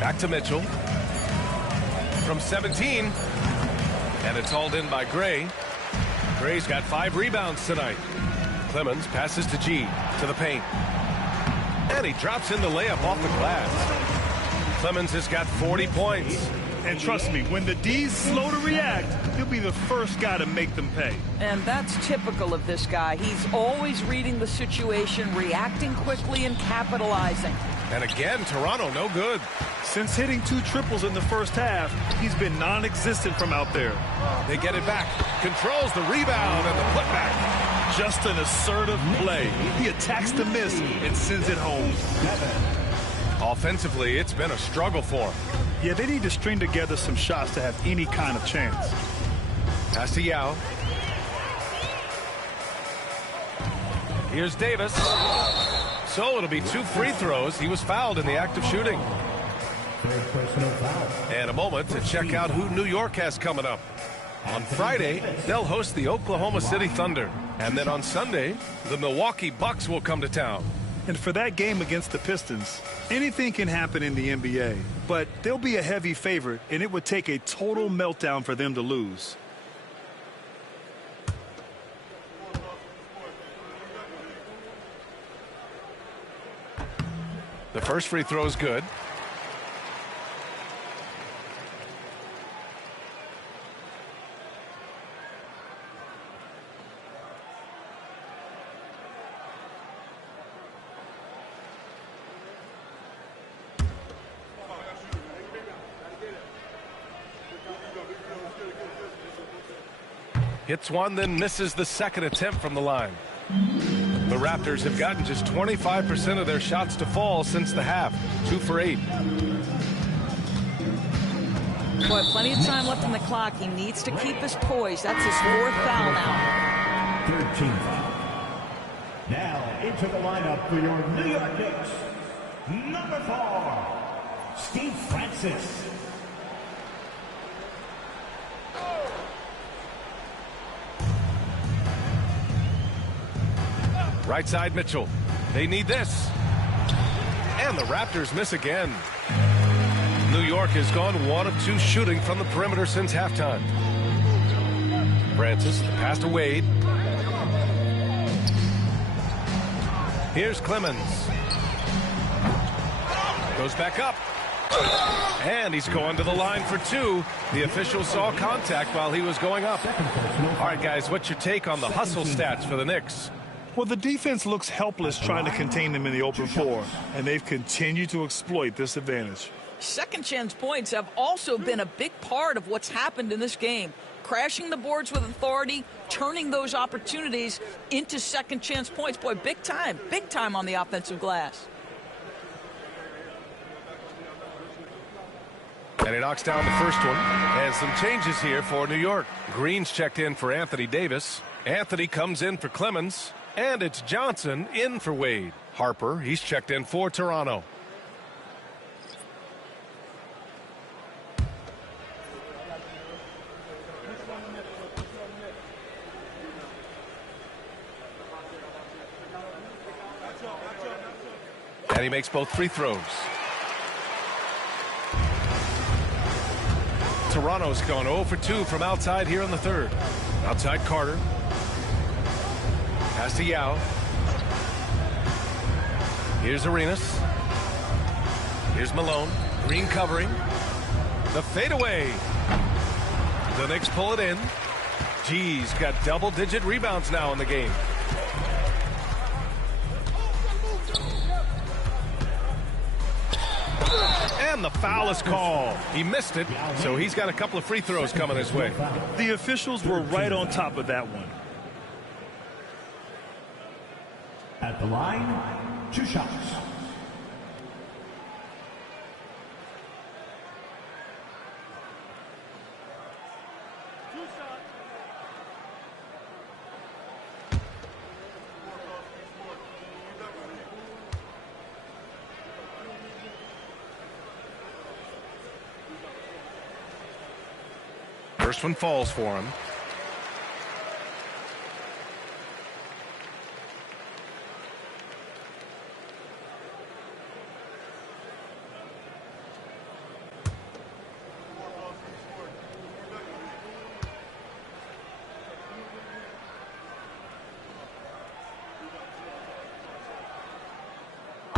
Back to Mitchell. From 17. And it's hauled in by Gray. Gray's got 5 rebounds tonight. Clemens passes to G. To the paint. And he drops in the layup off the glass. Clemens has got 40 points. And trust me, when the D's slow to react, he'll be the first guy to make them pay. And that's typical of this guy. He's always reading the situation, reacting quickly, and capitalizing. And again, Toronto no good. Since hitting 2 triples in the first half, he's been non-existent from out there. They get it back. Controls the rebound and the putback. Just an assertive play. He attacks the miss and sends it home. Offensively, it's been a struggle for him. Yeah, they need to string together some shots to have any kind of chance. Pass to Yao. Here's Davis. So it'll be 2 free throws. He was fouled in the act of shooting. And a moment to check out who New York has coming up. On Friday, they'll host the Oklahoma City Thunder. And then on Sunday, the Milwaukee Bucks will come to town. And for that game against the Pistons, anything can happen in the NBA. But they'll be a heavy favorite, and it would take a total meltdown for them to lose. The first free throw is good. Hits one, then misses the second attempt from the line. The Raptors have gotten just 25% of their shots to fall since the half. 2 for 8. Boy, plenty of time left on the clock. He needs to keep his poise. That's his 4th foul now. 13th. Now into the lineup for your New York Knicks, number 4, Steve Francis. Right side Mitchell. They need this. And the Raptors miss again. New York has gone 1 of 2 shooting from the perimeter since halftime. Francis, the pass to Wade. Here's Clemens. Goes back up. And he's going to the line for 2. The official saw contact while he was going up. All right, guys, what's your take on the hustle stats for the Knicks? Well, the defense looks helpless trying to contain them in the open floor, and they've continued to exploit this advantage. Second chance points have also been a big part of what's happened in this game. Crashing the boards with authority, turning those opportunities into second chance points. Boy, big time on the offensive glass. And he knocks down the first one. And some changes here for New York. Green's checked in for Anthony Davis. Anthony comes in for Clemens. And it's Johnson in for Wade. Harper, he's checked in for Toronto. And he makes both free throws. Toronto's gone 0 for 2 from outside here in the third. Outside Carter. Pass to Yao. Here's Arenas. Here's Malone. Green covering. The fadeaway. The Knicks pull it in. G's got double-digit rebounds now in the game. And the foul is called. He missed it, so he's got a couple of free throws coming his way. The officials were right on top of that one. At the line, 2 shots. First one falls for him.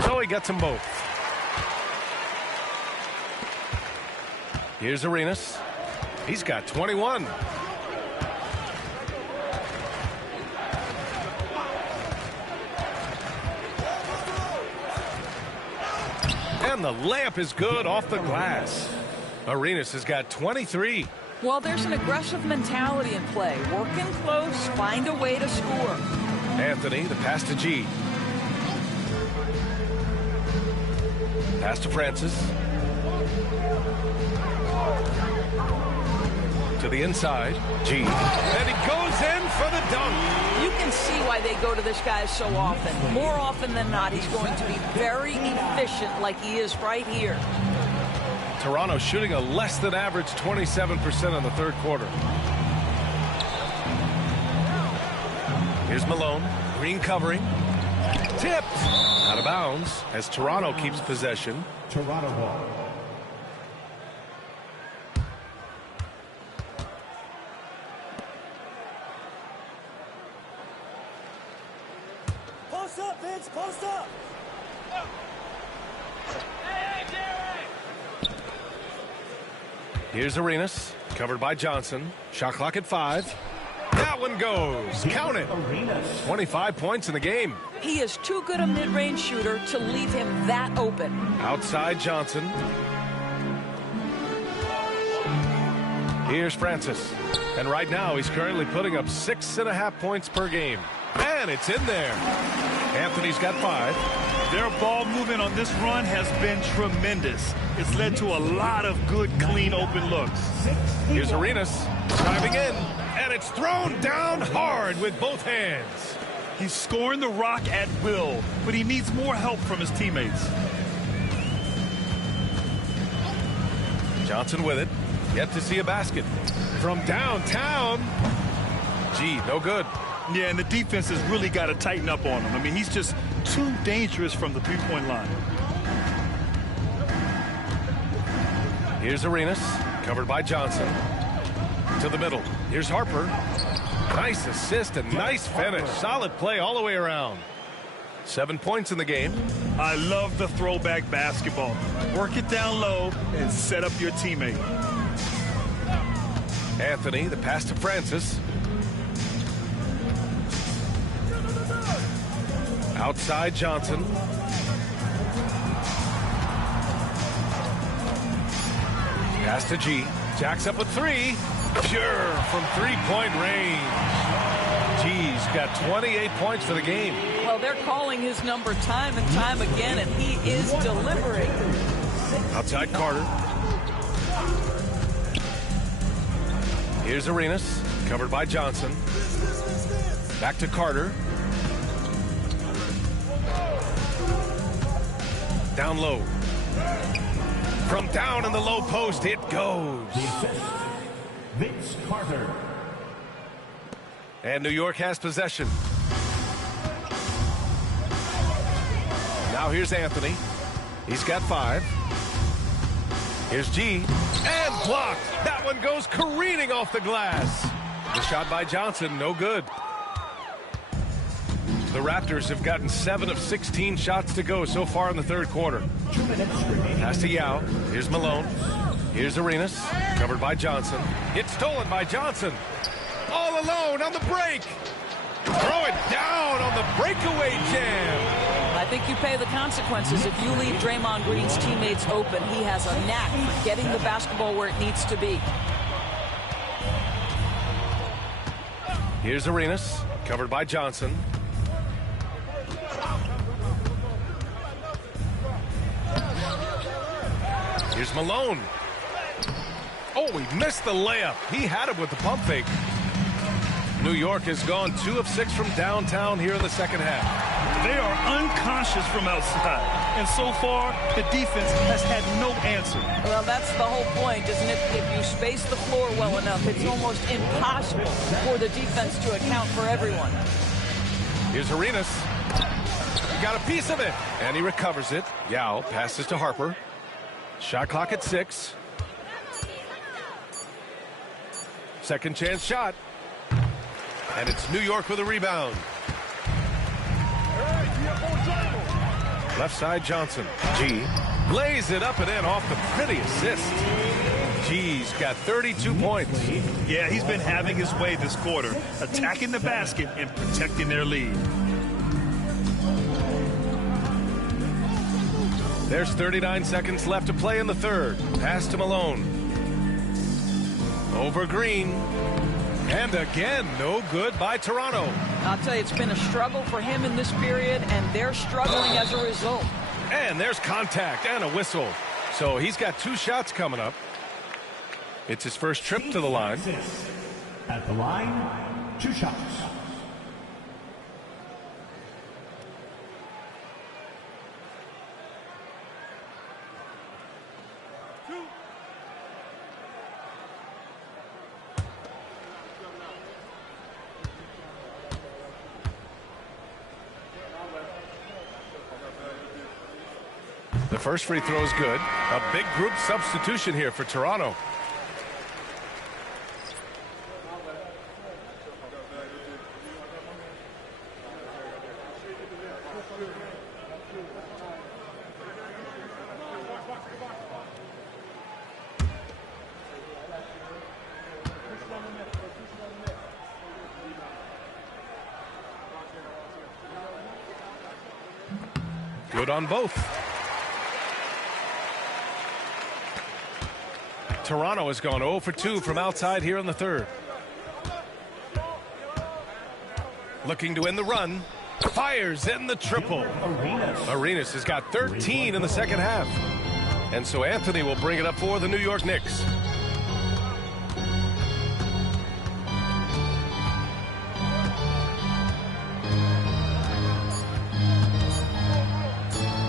So he gets them both. Here's Arenas. He's got 21. And the layup is good off the glass. Arenas has got 23. Well, there's an aggressive mentality in play. Working close, find a way to score. Anthony, the pass to G. Pass to Francis. To the inside, G. And he goes in for the dunk. You can see why they go to this guy so often. More often than not, he's going to be very efficient like he is right here. Toronto shooting a less than average 27% in the third quarter. Here's Malone. Green covering. Tipped. Out of bounds as Toronto keeps possession. Toronto ball. Post up, Vince, post up. Here's Arenas, covered by Johnson. Shot clock at 5. That one goes. Count it. 25 points in the game. He is too good a mid-range shooter to leave him that open. Outside Johnson. Here's Francis. And right now he's currently putting up 6.5 points per game. And it's in there. Anthony's got 5. Their ball movement on this run has been tremendous. It's led to a lot of good, clean, open looks. Here's Arenas driving in. And it's thrown down hard with both hands. He's scoring the rock at will, but he needs more help from his teammates. Johnson with it. Yet to see a basket. From downtown. Gee, no good. Yeah, and the defense has really got to tighten up on him. I mean, he's just too dangerous from the three-point line. Here's Arenas, covered by Johnson. To the middle. Here's Harper. Nice assist and nice finish. Solid play all the way around. 7 points in the game. I love the throwback basketball. Work it down low and set up your teammate. Anthony, the pass to Francis. Outside Johnson. Pass to G. Jacks up with 3. Pure from three-point range. G's got 28 points for the game. Well, they're calling his number time and time again, and he is delivering. Outside Carter. Here's Arenas, covered by Johnson. Back to Carter. Down low. From down in the low post, it goes. Vince Carter. And New York has possession. Now here's Anthony. He's got 5. Here's G. And blocked. That one goes careening off the glass. The shot by Johnson, no good. The Raptors have gotten 7 of 16 shots to go so far in the third quarter. Pass to Yao. Here's Malone. Here's Arenas. Covered by Johnson. It's stolen by Johnson. All alone on the break. Throw it down on the breakaway jam. I think you pay the consequences if you leave Draymond Green's teammates open. He has a knack for getting the basketball where it needs to be. Here's Arenas. Covered by Johnson. Here's Malone. Oh, he missed the layup. He had it with the pump fake. New York has gone 2 of 6 from downtown here in the second half. They are unconscious from outside. And so far, the defense has had no answer. Well, that's the whole point, isn't it? If you space the floor well enough, it's almost impossible for the defense to account for everyone. Here's Arenas. Got a piece of it. And he recovers it. Yao passes to Harper. Shot clock at 6. Second chance shot. And it's New York with a rebound. Left side Johnson. G lays it up and in off the pretty assist. G's got 32 points. Yeah, he's been having his way this quarter, attacking the basket and protecting their lead. There's 39 seconds left to play in the third. Pass to Malone. Over Green. And again, no good by Toronto. I'll tell you, it's been a struggle for him in this period, and they're struggling as a result. And there's contact and a whistle. So he's got 2 shots coming up. It's his first trip to the line. At the line, 2 shots. The first free throw is good. A big group substitution here for Toronto. Good on both. Toronto has gone 0 for 2 from outside here in the third. Looking to end the run. Fires in the triple. Arenas has got 13 in the second half. And so Anthony will bring it up for the New York Knicks.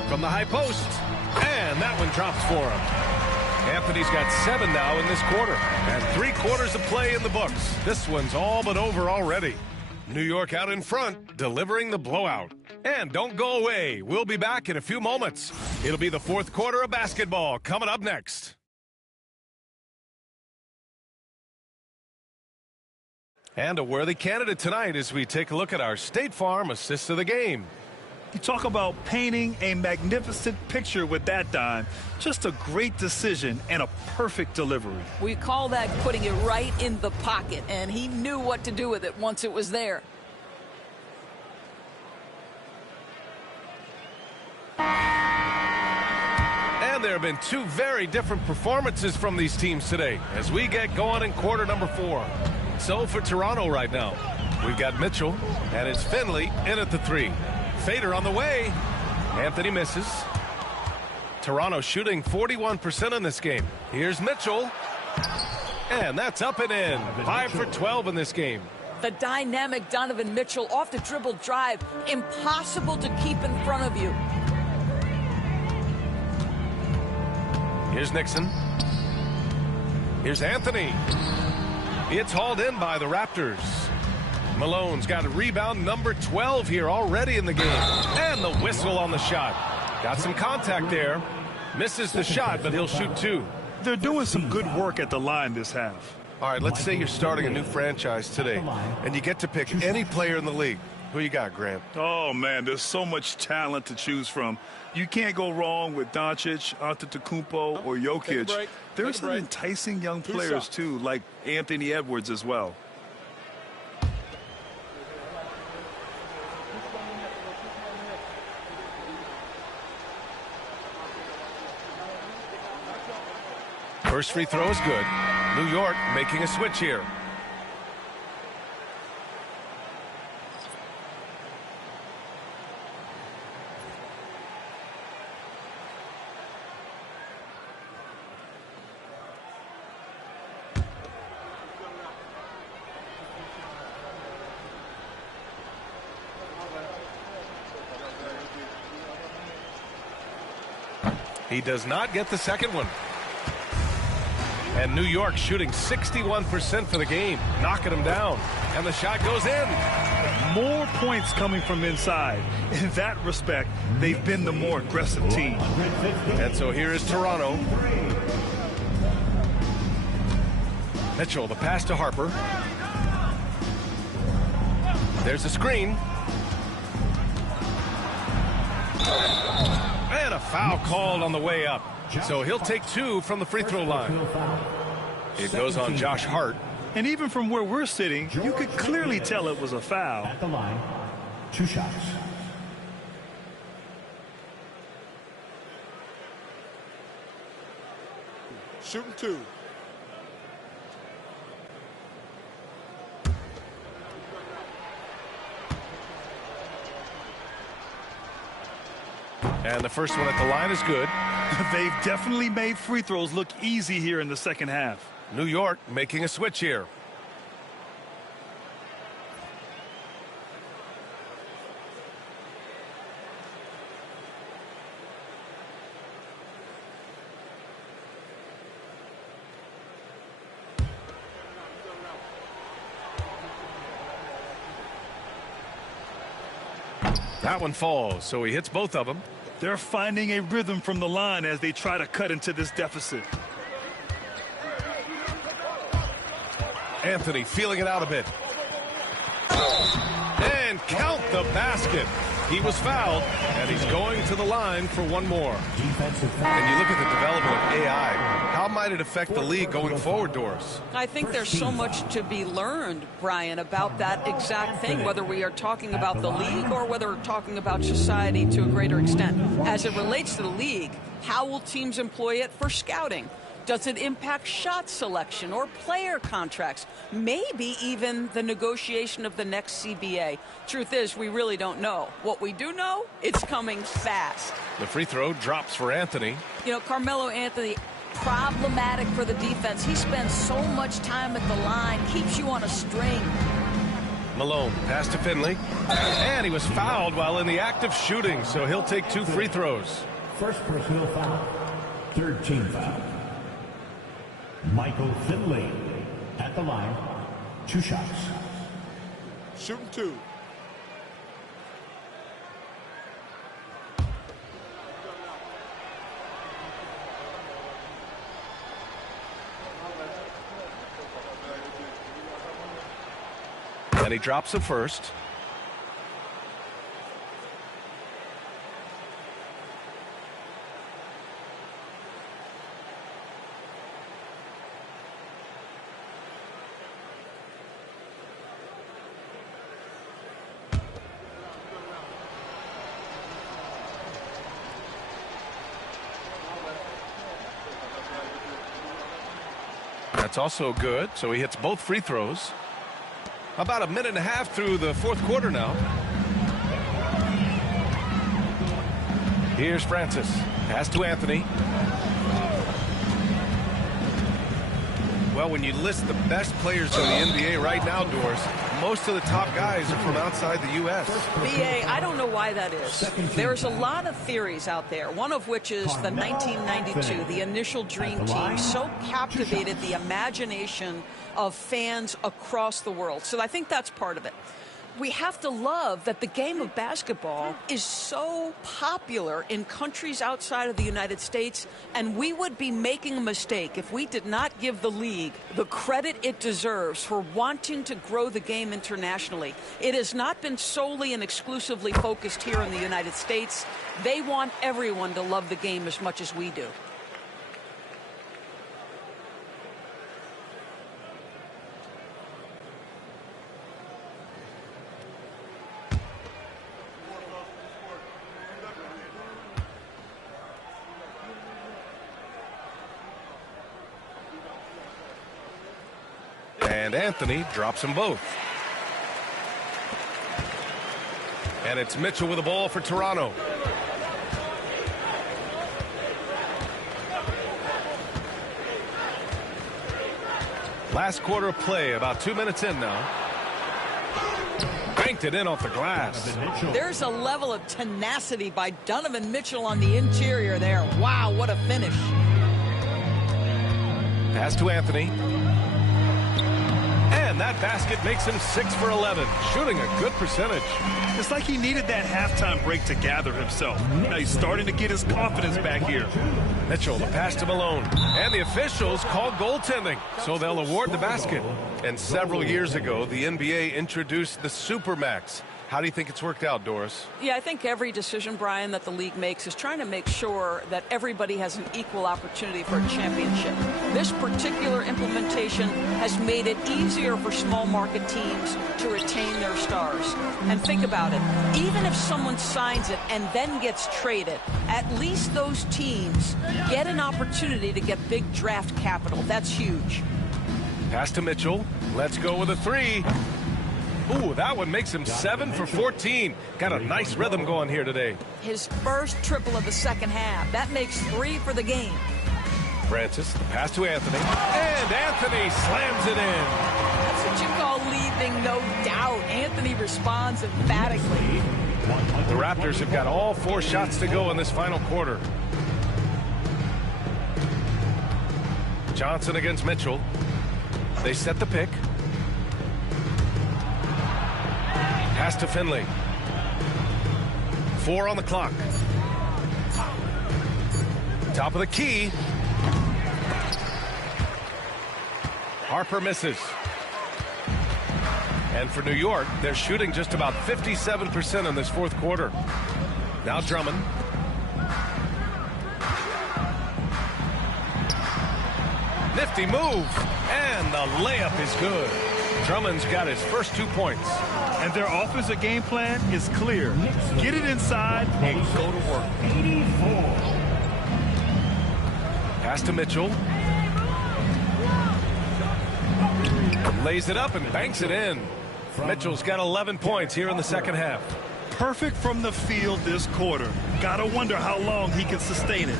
From the high post. And that one drops for him. Anthony's got 7 now in this quarter, and 3 quarters of play in the books. This one's all but over already. New York out in front, delivering the blowout. And don't go away. We'll be back in a few moments. It'll be the fourth quarter of basketball coming up next. And a worthy candidate tonight as we take a look at our State Farm assist of the game. You talk about painting a magnificent picture with that dime. Just a great decision and a perfect delivery. We call that putting it right in the pocket, and he knew what to do with it once it was there. And there have been 2 very different performances from these teams today as we get going in quarter number 4. So for Toronto right now, we've got Mitchell, and it's Finley in at the 3. Fader on the way. Anthony misses. Toronto shooting 41% in this game. Here's Mitchell. And that's up and in. 5 for 12 in this game. The dynamic Donovan Mitchell off the dribble drive. Impossible to keep in front of you. Here's Nixon. Here's Anthony. It's hauled in by the Raptors. Malone's got a rebound number 12 here already in the game. And the whistle on the shot. Got some contact there. Misses the shot, but he'll shoot 2. They're doing some good work at the line this half. All right, let's say you're starting a new franchise today, and you get to pick any player in the league. Who you got, Graham? Oh, man, there's so much talent to choose from. You can't go wrong with Doncic, Antetokounmpo, or Jokic. There's some enticing young players, too, like Anthony Edwards as well. First free throw is good. New York making a switch here. He does not get the second one. And New York shooting 61% for the game, knocking them down. And the shot goes in. More points coming from inside. In that respect, they've been the more aggressive team. And so here is Toronto. Mitchell, the pass to Harper. There's a screen. And a foul called on the way up. So he'll take 2 from the free throw line. It goes on Josh Hart. And even from where we're sitting, you could clearly tell it was a foul. At the line, 2 shots. Shooting 2. And the first one at the line is good. They've definitely made free throws look easy here in the second half. New York making a switch here. That one falls, so he hits both of them. They're finding a rhythm from the line as they try to cut into this deficit. Anthony feeling it out a bit. And count the basket. He was fouled, and he's going to the line for one more. And you look at the development of AI. How might it affect the league going forward, Doris? I think there's so much to be learned, Brian, about that exact thing, whether we are talking about the league or whether we're talking about society to a greater extent. As it relates to the league, how will teams employ it for scouting? Does it impact shot selection or player contracts? Maybe even the negotiation of the next CBA. Truth is, we really don't know. What we do know, it's coming fast. The free throw drops for Anthony. You know, Carmelo Anthony, problematic for the defense. He spends so much time at the line, keeps you on a string. Malone, pass to Finley. And he was fouled while in the act of shooting, so he'll take 2 free throws. First personal foul. Third team foul. Michael Finley at the line, 2 shots. Shooting 2. And he drops the first. That's also good, so he hits both free throws. About a minute and a half through the fourth quarter now. Here's Francis. Pass to Anthony. Well, when you list the best players in the NBA right now, Doris, most of the top guys are from outside the U.S. BA, I don't know why that is. There's a lot of theories out there, one of which is the 1992, the initial Dream Team, so captivated the imagination of fans across the world. So I think that's part of it. We have to love that the game of basketball is so popular in countries outside of the United States, and we would be making a mistake if we did not give the league the credit it deserves for wanting to grow the game internationally. It has not been solely and exclusively focused here in the United States. They want everyone to love the game as much as we do. And Anthony drops them both. And it's Mitchell with the ball for Toronto. Last quarter of play, about 2 minutes in now. Banked it in off the glass. There's a level of tenacity by Donovan Mitchell on the interior there. Wow, what a finish. Pass to Anthony. And that basket makes him 6 for 11, shooting a good percentage. It's like he needed that halftime break to gather himself. Now he's starting to get his confidence back here. Mitchell, the pass to Malone. And the officials call goaltending, so they'll award the basket. And several years ago, the NBA introduced the Supermax. How do you think it's worked out, Doris? Yeah, I think every decision, Brian, that the league makes is trying to make sure that everybody has an equal opportunity for a championship. This particular implementation has made it easier for small market teams to retain their stars. And think about it. Even if someone signs it and then gets traded, at least those teams get an opportunity to get big draft capital. That's huge. Pass to Mitchell. Let's go with a three. Ooh, that one makes him 7 for 14. Got a nice rhythm going here today. His first triple of the second half. That makes 3 for the game. Francis, the pass to Anthony. And Anthony slams it in. That's what you call leaving no doubt. Anthony responds emphatically. The Raptors have got all 4 shots to go in this final quarter. Johnson against Mitchell. They set the pick. Pass to Finley. 4 on the clock. Top of the key. Harper misses. And for New York, they're shooting just about 57% in this fourth quarter. Now Drummond. Nifty move. And the layup is good. Drummond's got his first 2 points. And their offensive game plan is clear. Get it inside and go to work. 84. Pass to Mitchell. Lays it up and banks it in. Mitchell's got 11 points here in the second half. Perfect from the field this quarter. Gotta wonder how long he can sustain it.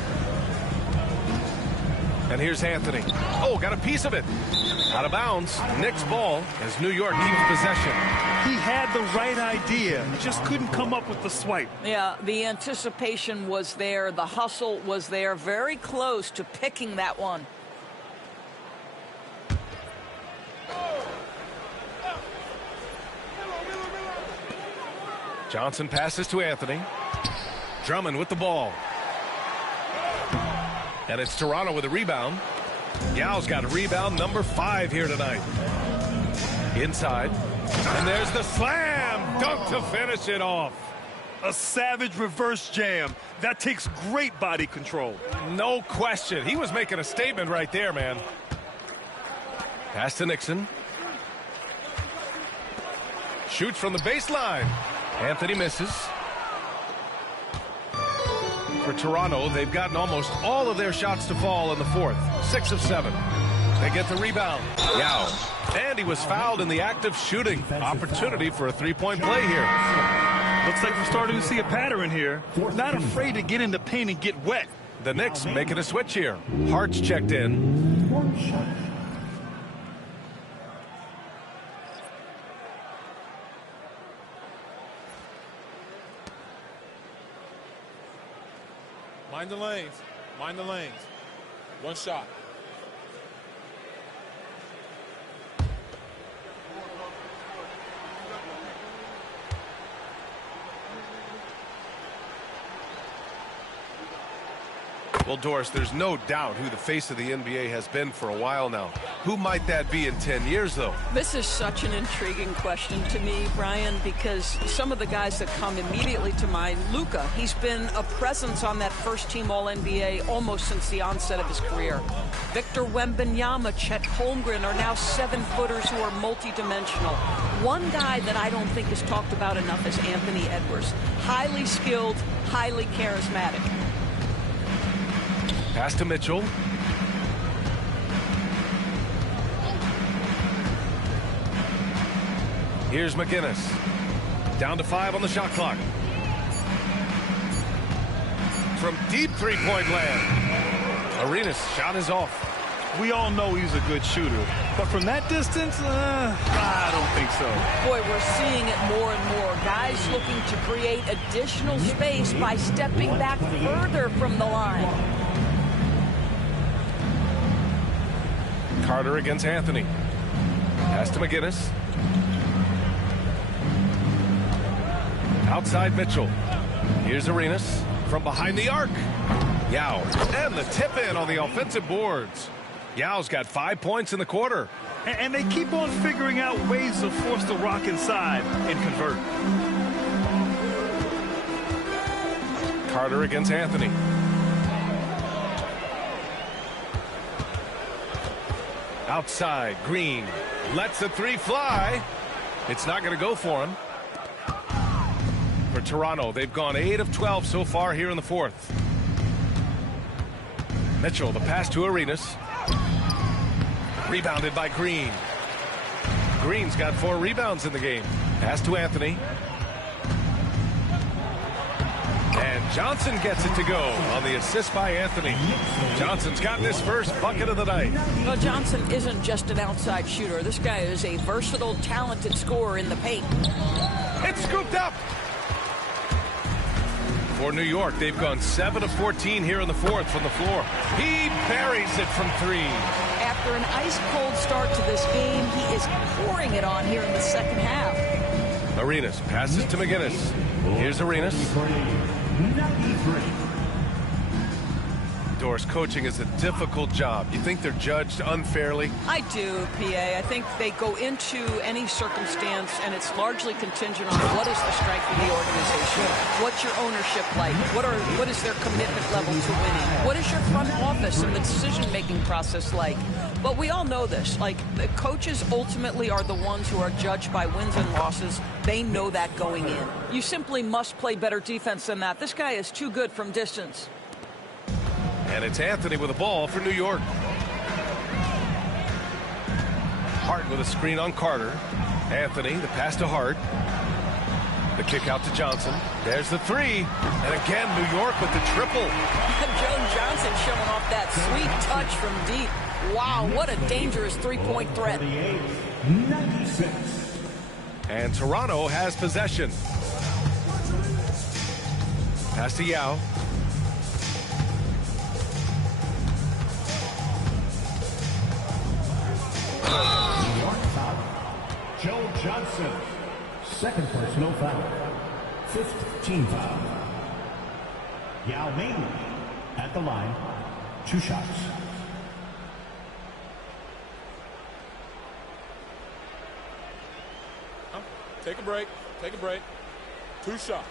And here's Anthony. Oh, got a piece of it. Out of bounds. Knicks ball as New York keeps possession. He had the right idea, just couldn't come up with the swipe. Yeah, the anticipation was there. The hustle was there. Very close to picking that one. Johnson passes to Anthony. Drummond with the ball. And it's Toronto with a rebound. Yao's got a rebound, number 5 here tonight. Inside. And there's the slam dunk to finish it off. A savage reverse jam. That takes great body control. No question. He was making a statement right there, man. Pass to Nixon. Shoots from the baseline. Anthony misses. For Toronto, they've gotten almost all of their shots to fall in the fourth. 6 of 7. They get the rebound. Yao. And he was fouled in the act of shooting. Opportunity for a 3-point play here. Looks like we're starting to see a pattern here. Not afraid to get in the paint and get wet. The Knicks making a switch here. Hart's checked in. Mind the lanes. Mind the lanes. One shot. Well, Doris, there's no doubt who the face of the NBA has been for a while now. Who might that be in 10 years, though? This is such an intriguing question to me, Brian, because some of the guys that come immediately to mind, Luka, he's been a presence on that first-team All-NBA almost since the onset of his career. Victor Wembanyama, Chet Holmgren are now 7-footers who are multidimensional. One guy that I don't think is talked about enough is Anthony Edwards. Highly skilled, highly charismatic. Pass to Mitchell. Here's McGinnis. Down to 5 on the shot clock. From deep three-point land. Arenas' shot is off. We all know he's a good shooter, but from that distance, I don't think so. Boy, we're seeing it more and more. Guys looking to create additional space by stepping back further from the line. Carter against Anthony. Pass to McGinnis. Outside Mitchell. Here's Arenas from behind the arc. Yao. And the tip in on the offensive boards. Yao's got 5 points in the quarter. And they keep on figuring out ways to force the rock inside and convert. Carter against Anthony. Outside, Green lets the three fly. It's not going to go for him. For Toronto, they've gone 8 of 12 so far here in the fourth. Mitchell, the pass to Arenas. Rebounded by Green. Green's got 4 rebounds in the game. Pass to Anthony. And Johnson gets it to go on the assist by Anthony. Johnson's gotten his first bucket of the night. Well, Johnson isn't just an outside shooter. This guy is a versatile, talented scorer in the paint. It's scooped up. For New York, they've gone 7 of 14 here in the fourth from the floor. He buries it from 3. After an ice-cold start to this game, he is pouring it on here in the second half. Arenas passes to McGinnis. Here's Arenas. Doris, coaching is a difficult job. You think they're judged unfairly? I do, PA. I think they go into any circumstance, and it's largely contingent on what is the strength of the organization. What's your ownership like? What is their commitment level to winning? What is your front office and the decision-making process like? But we all know this. Like, the coaches ultimately are the ones who are judged by wins and losses. They know that going in. You simply must play better defense than that. This guy is too good from distance. And it's Anthony with the ball for New York. Hart with a screen on Carter. Anthony, the pass to Hart. The kick out to Johnson. There's the 3. And again, New York with the triple. Joe Johnson showing off that sweet touch from deep. Wow, what a dangerous three-point threat. 96. And Toronto has possession. Pass to Yao. New York foul. Joe Johnson. Second personal foul. 5th team foul. Yao Ming at the line. 2 shots. Take a break. Take a break. 2 shots.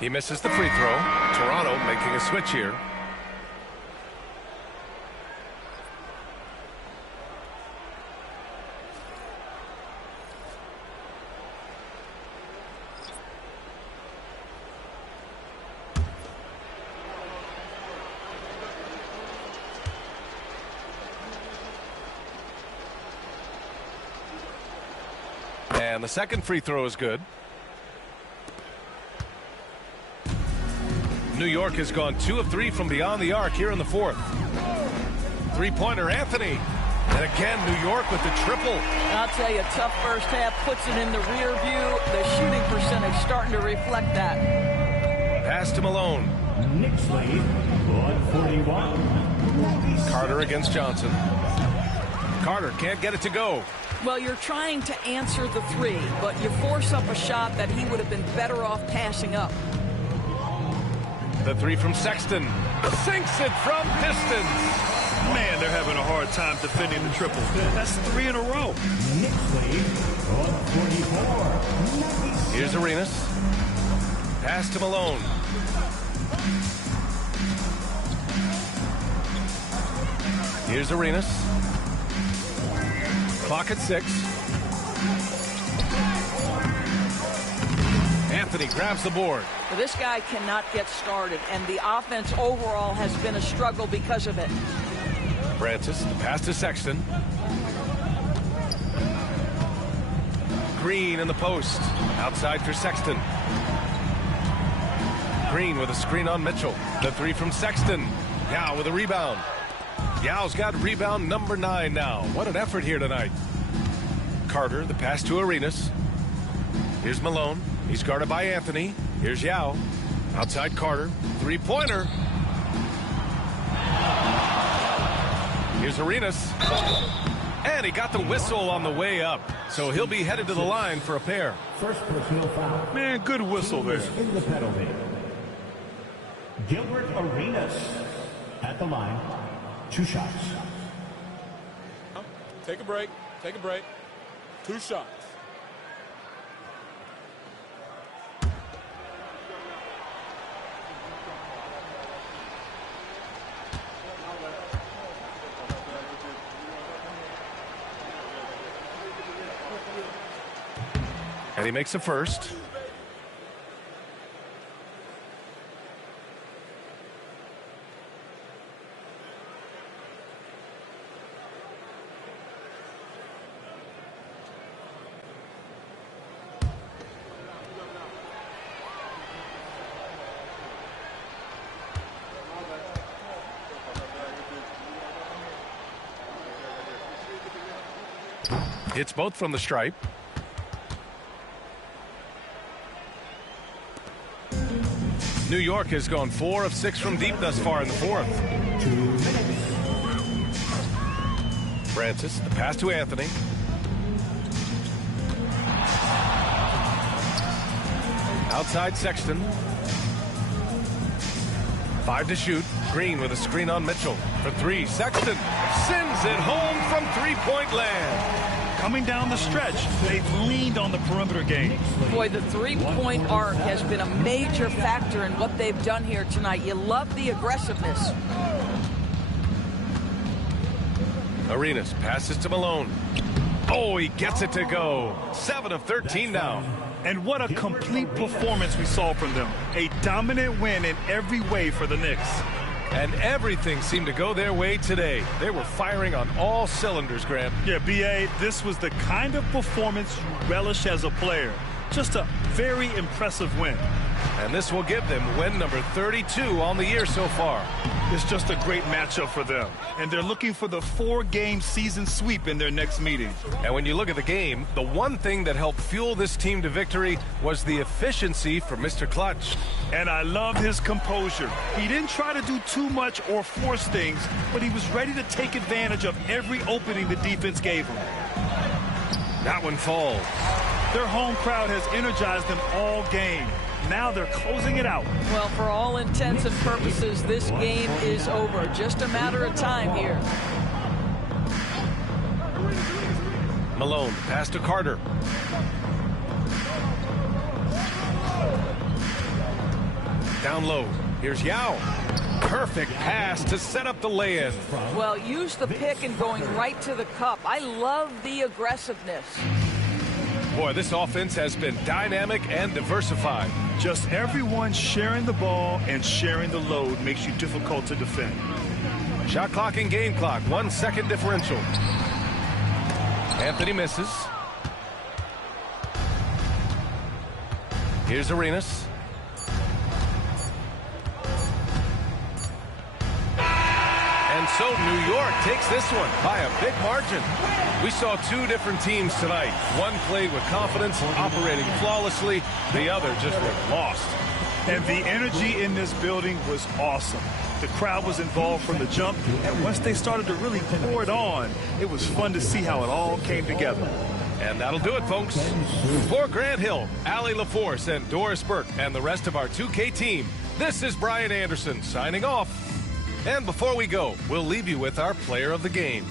He misses the free throw. Toronto making a switch here. And the second free throw is good. New York has gone 2 of 3 from beyond the arc here in the fourth. Three-pointer, Anthony. And again, New York with the triple. I'll tell you, tough first half, puts it in the rear view. The shooting percentage starting to reflect that. Pass to Malone. Knicks lead, 141. Carter Carter against Johnson. Carter can't get it to go. Well, you're trying to answer the three, but you force up a shot that he would have been better off passing up. The three from Sexton. Sinks it from distance. Man, they're having a hard time defending the triple. That's 3 in a row. Knicks lead on 44. Here's Arenas. Pass to Malone. Here's Arenas. Clock at 6. Anthony grabs the board. Well, this guy cannot get started, and the offense overall has been a struggle because of it. Francis, the pass to Sexton. Green in the post. Outside for Sexton. Green with a screen on Mitchell. The three from Sexton. Yao with a rebound. Yao's got rebound number 9 now. What an effort here tonight. Carter, the pass to Arenas. Here's Malone. He's guarded by Anthony. Here's Yao. Outside Carter. Three-pointer. Here's Arenas. And he got the whistle on the way up. So he'll be headed to the line for a pair. First personal foul. Man, good whistle there. In the penalty. Gilbert Arenas at the line. 2 shots. Take a break. Take a break. 2 shots. And he makes the first. Hits both from the stripe. New York has gone 4 of 6 from deep thus far in the fourth. Francis, the pass to Anthony. Outside Sexton. 5 to shoot. Green with a screen on Mitchell. For 3, Sexton sends it home from three-point land. Coming down the stretch, they've leaned on the perimeter game. Boy, the three-point arc has been a major factor in what they've done here tonight. You love the aggressiveness. Arenas passes to Malone. Oh, he gets it to go. 7 of 13 now. And what a complete performance we saw from them. A dominant win in every way for the Knicks. And everything seemed to go their way today. They were firing on all cylinders, Grant. Yeah, B.A., this was the kind of performance you relish as a player. Just a very impressive win. And this will give them win number 32 on the year so far. It's just a great matchup for them. And they're looking for the 4-game season sweep in their next meeting. And when you look at the game, the one thing that helped fuel this team to victory was the efficiency from Mr. Clutch. And I love his composure. He didn't try to do too much or force things, but he was ready to take advantage of every opening the defense gave him. That one falls. Their home crowd has energized them all game. Now they're closing it out. Well, for all intents and purposes, this game is over. Just a matter of time here. Malone, pass to Carter. Down low. Here's Yao. Perfect pass to set up the lay-in. Well, use the pick and going right to the cup. I love the aggressiveness. Boy, this offense has been dynamic and diversified. Just everyone sharing the ball and sharing the load makes you difficult to defend. Shot clock and game clock, 1 second differential. Anthony misses. Here's Arenas. And so New York takes this one by a big margin. We saw 2 different teams tonight. One played with confidence, operating flawlessly. The other just looked lost. And the energy in this building was awesome. The crowd was involved from the jump, and once they started to really pour it on, it was fun to see how it all came together. And that'll do it, folks. For Grant Hill, Allie LaForce, and Doris Burke, and the rest of our 2K team, this is Brian Anderson signing off. And before we go, we'll leave you with our player of the game.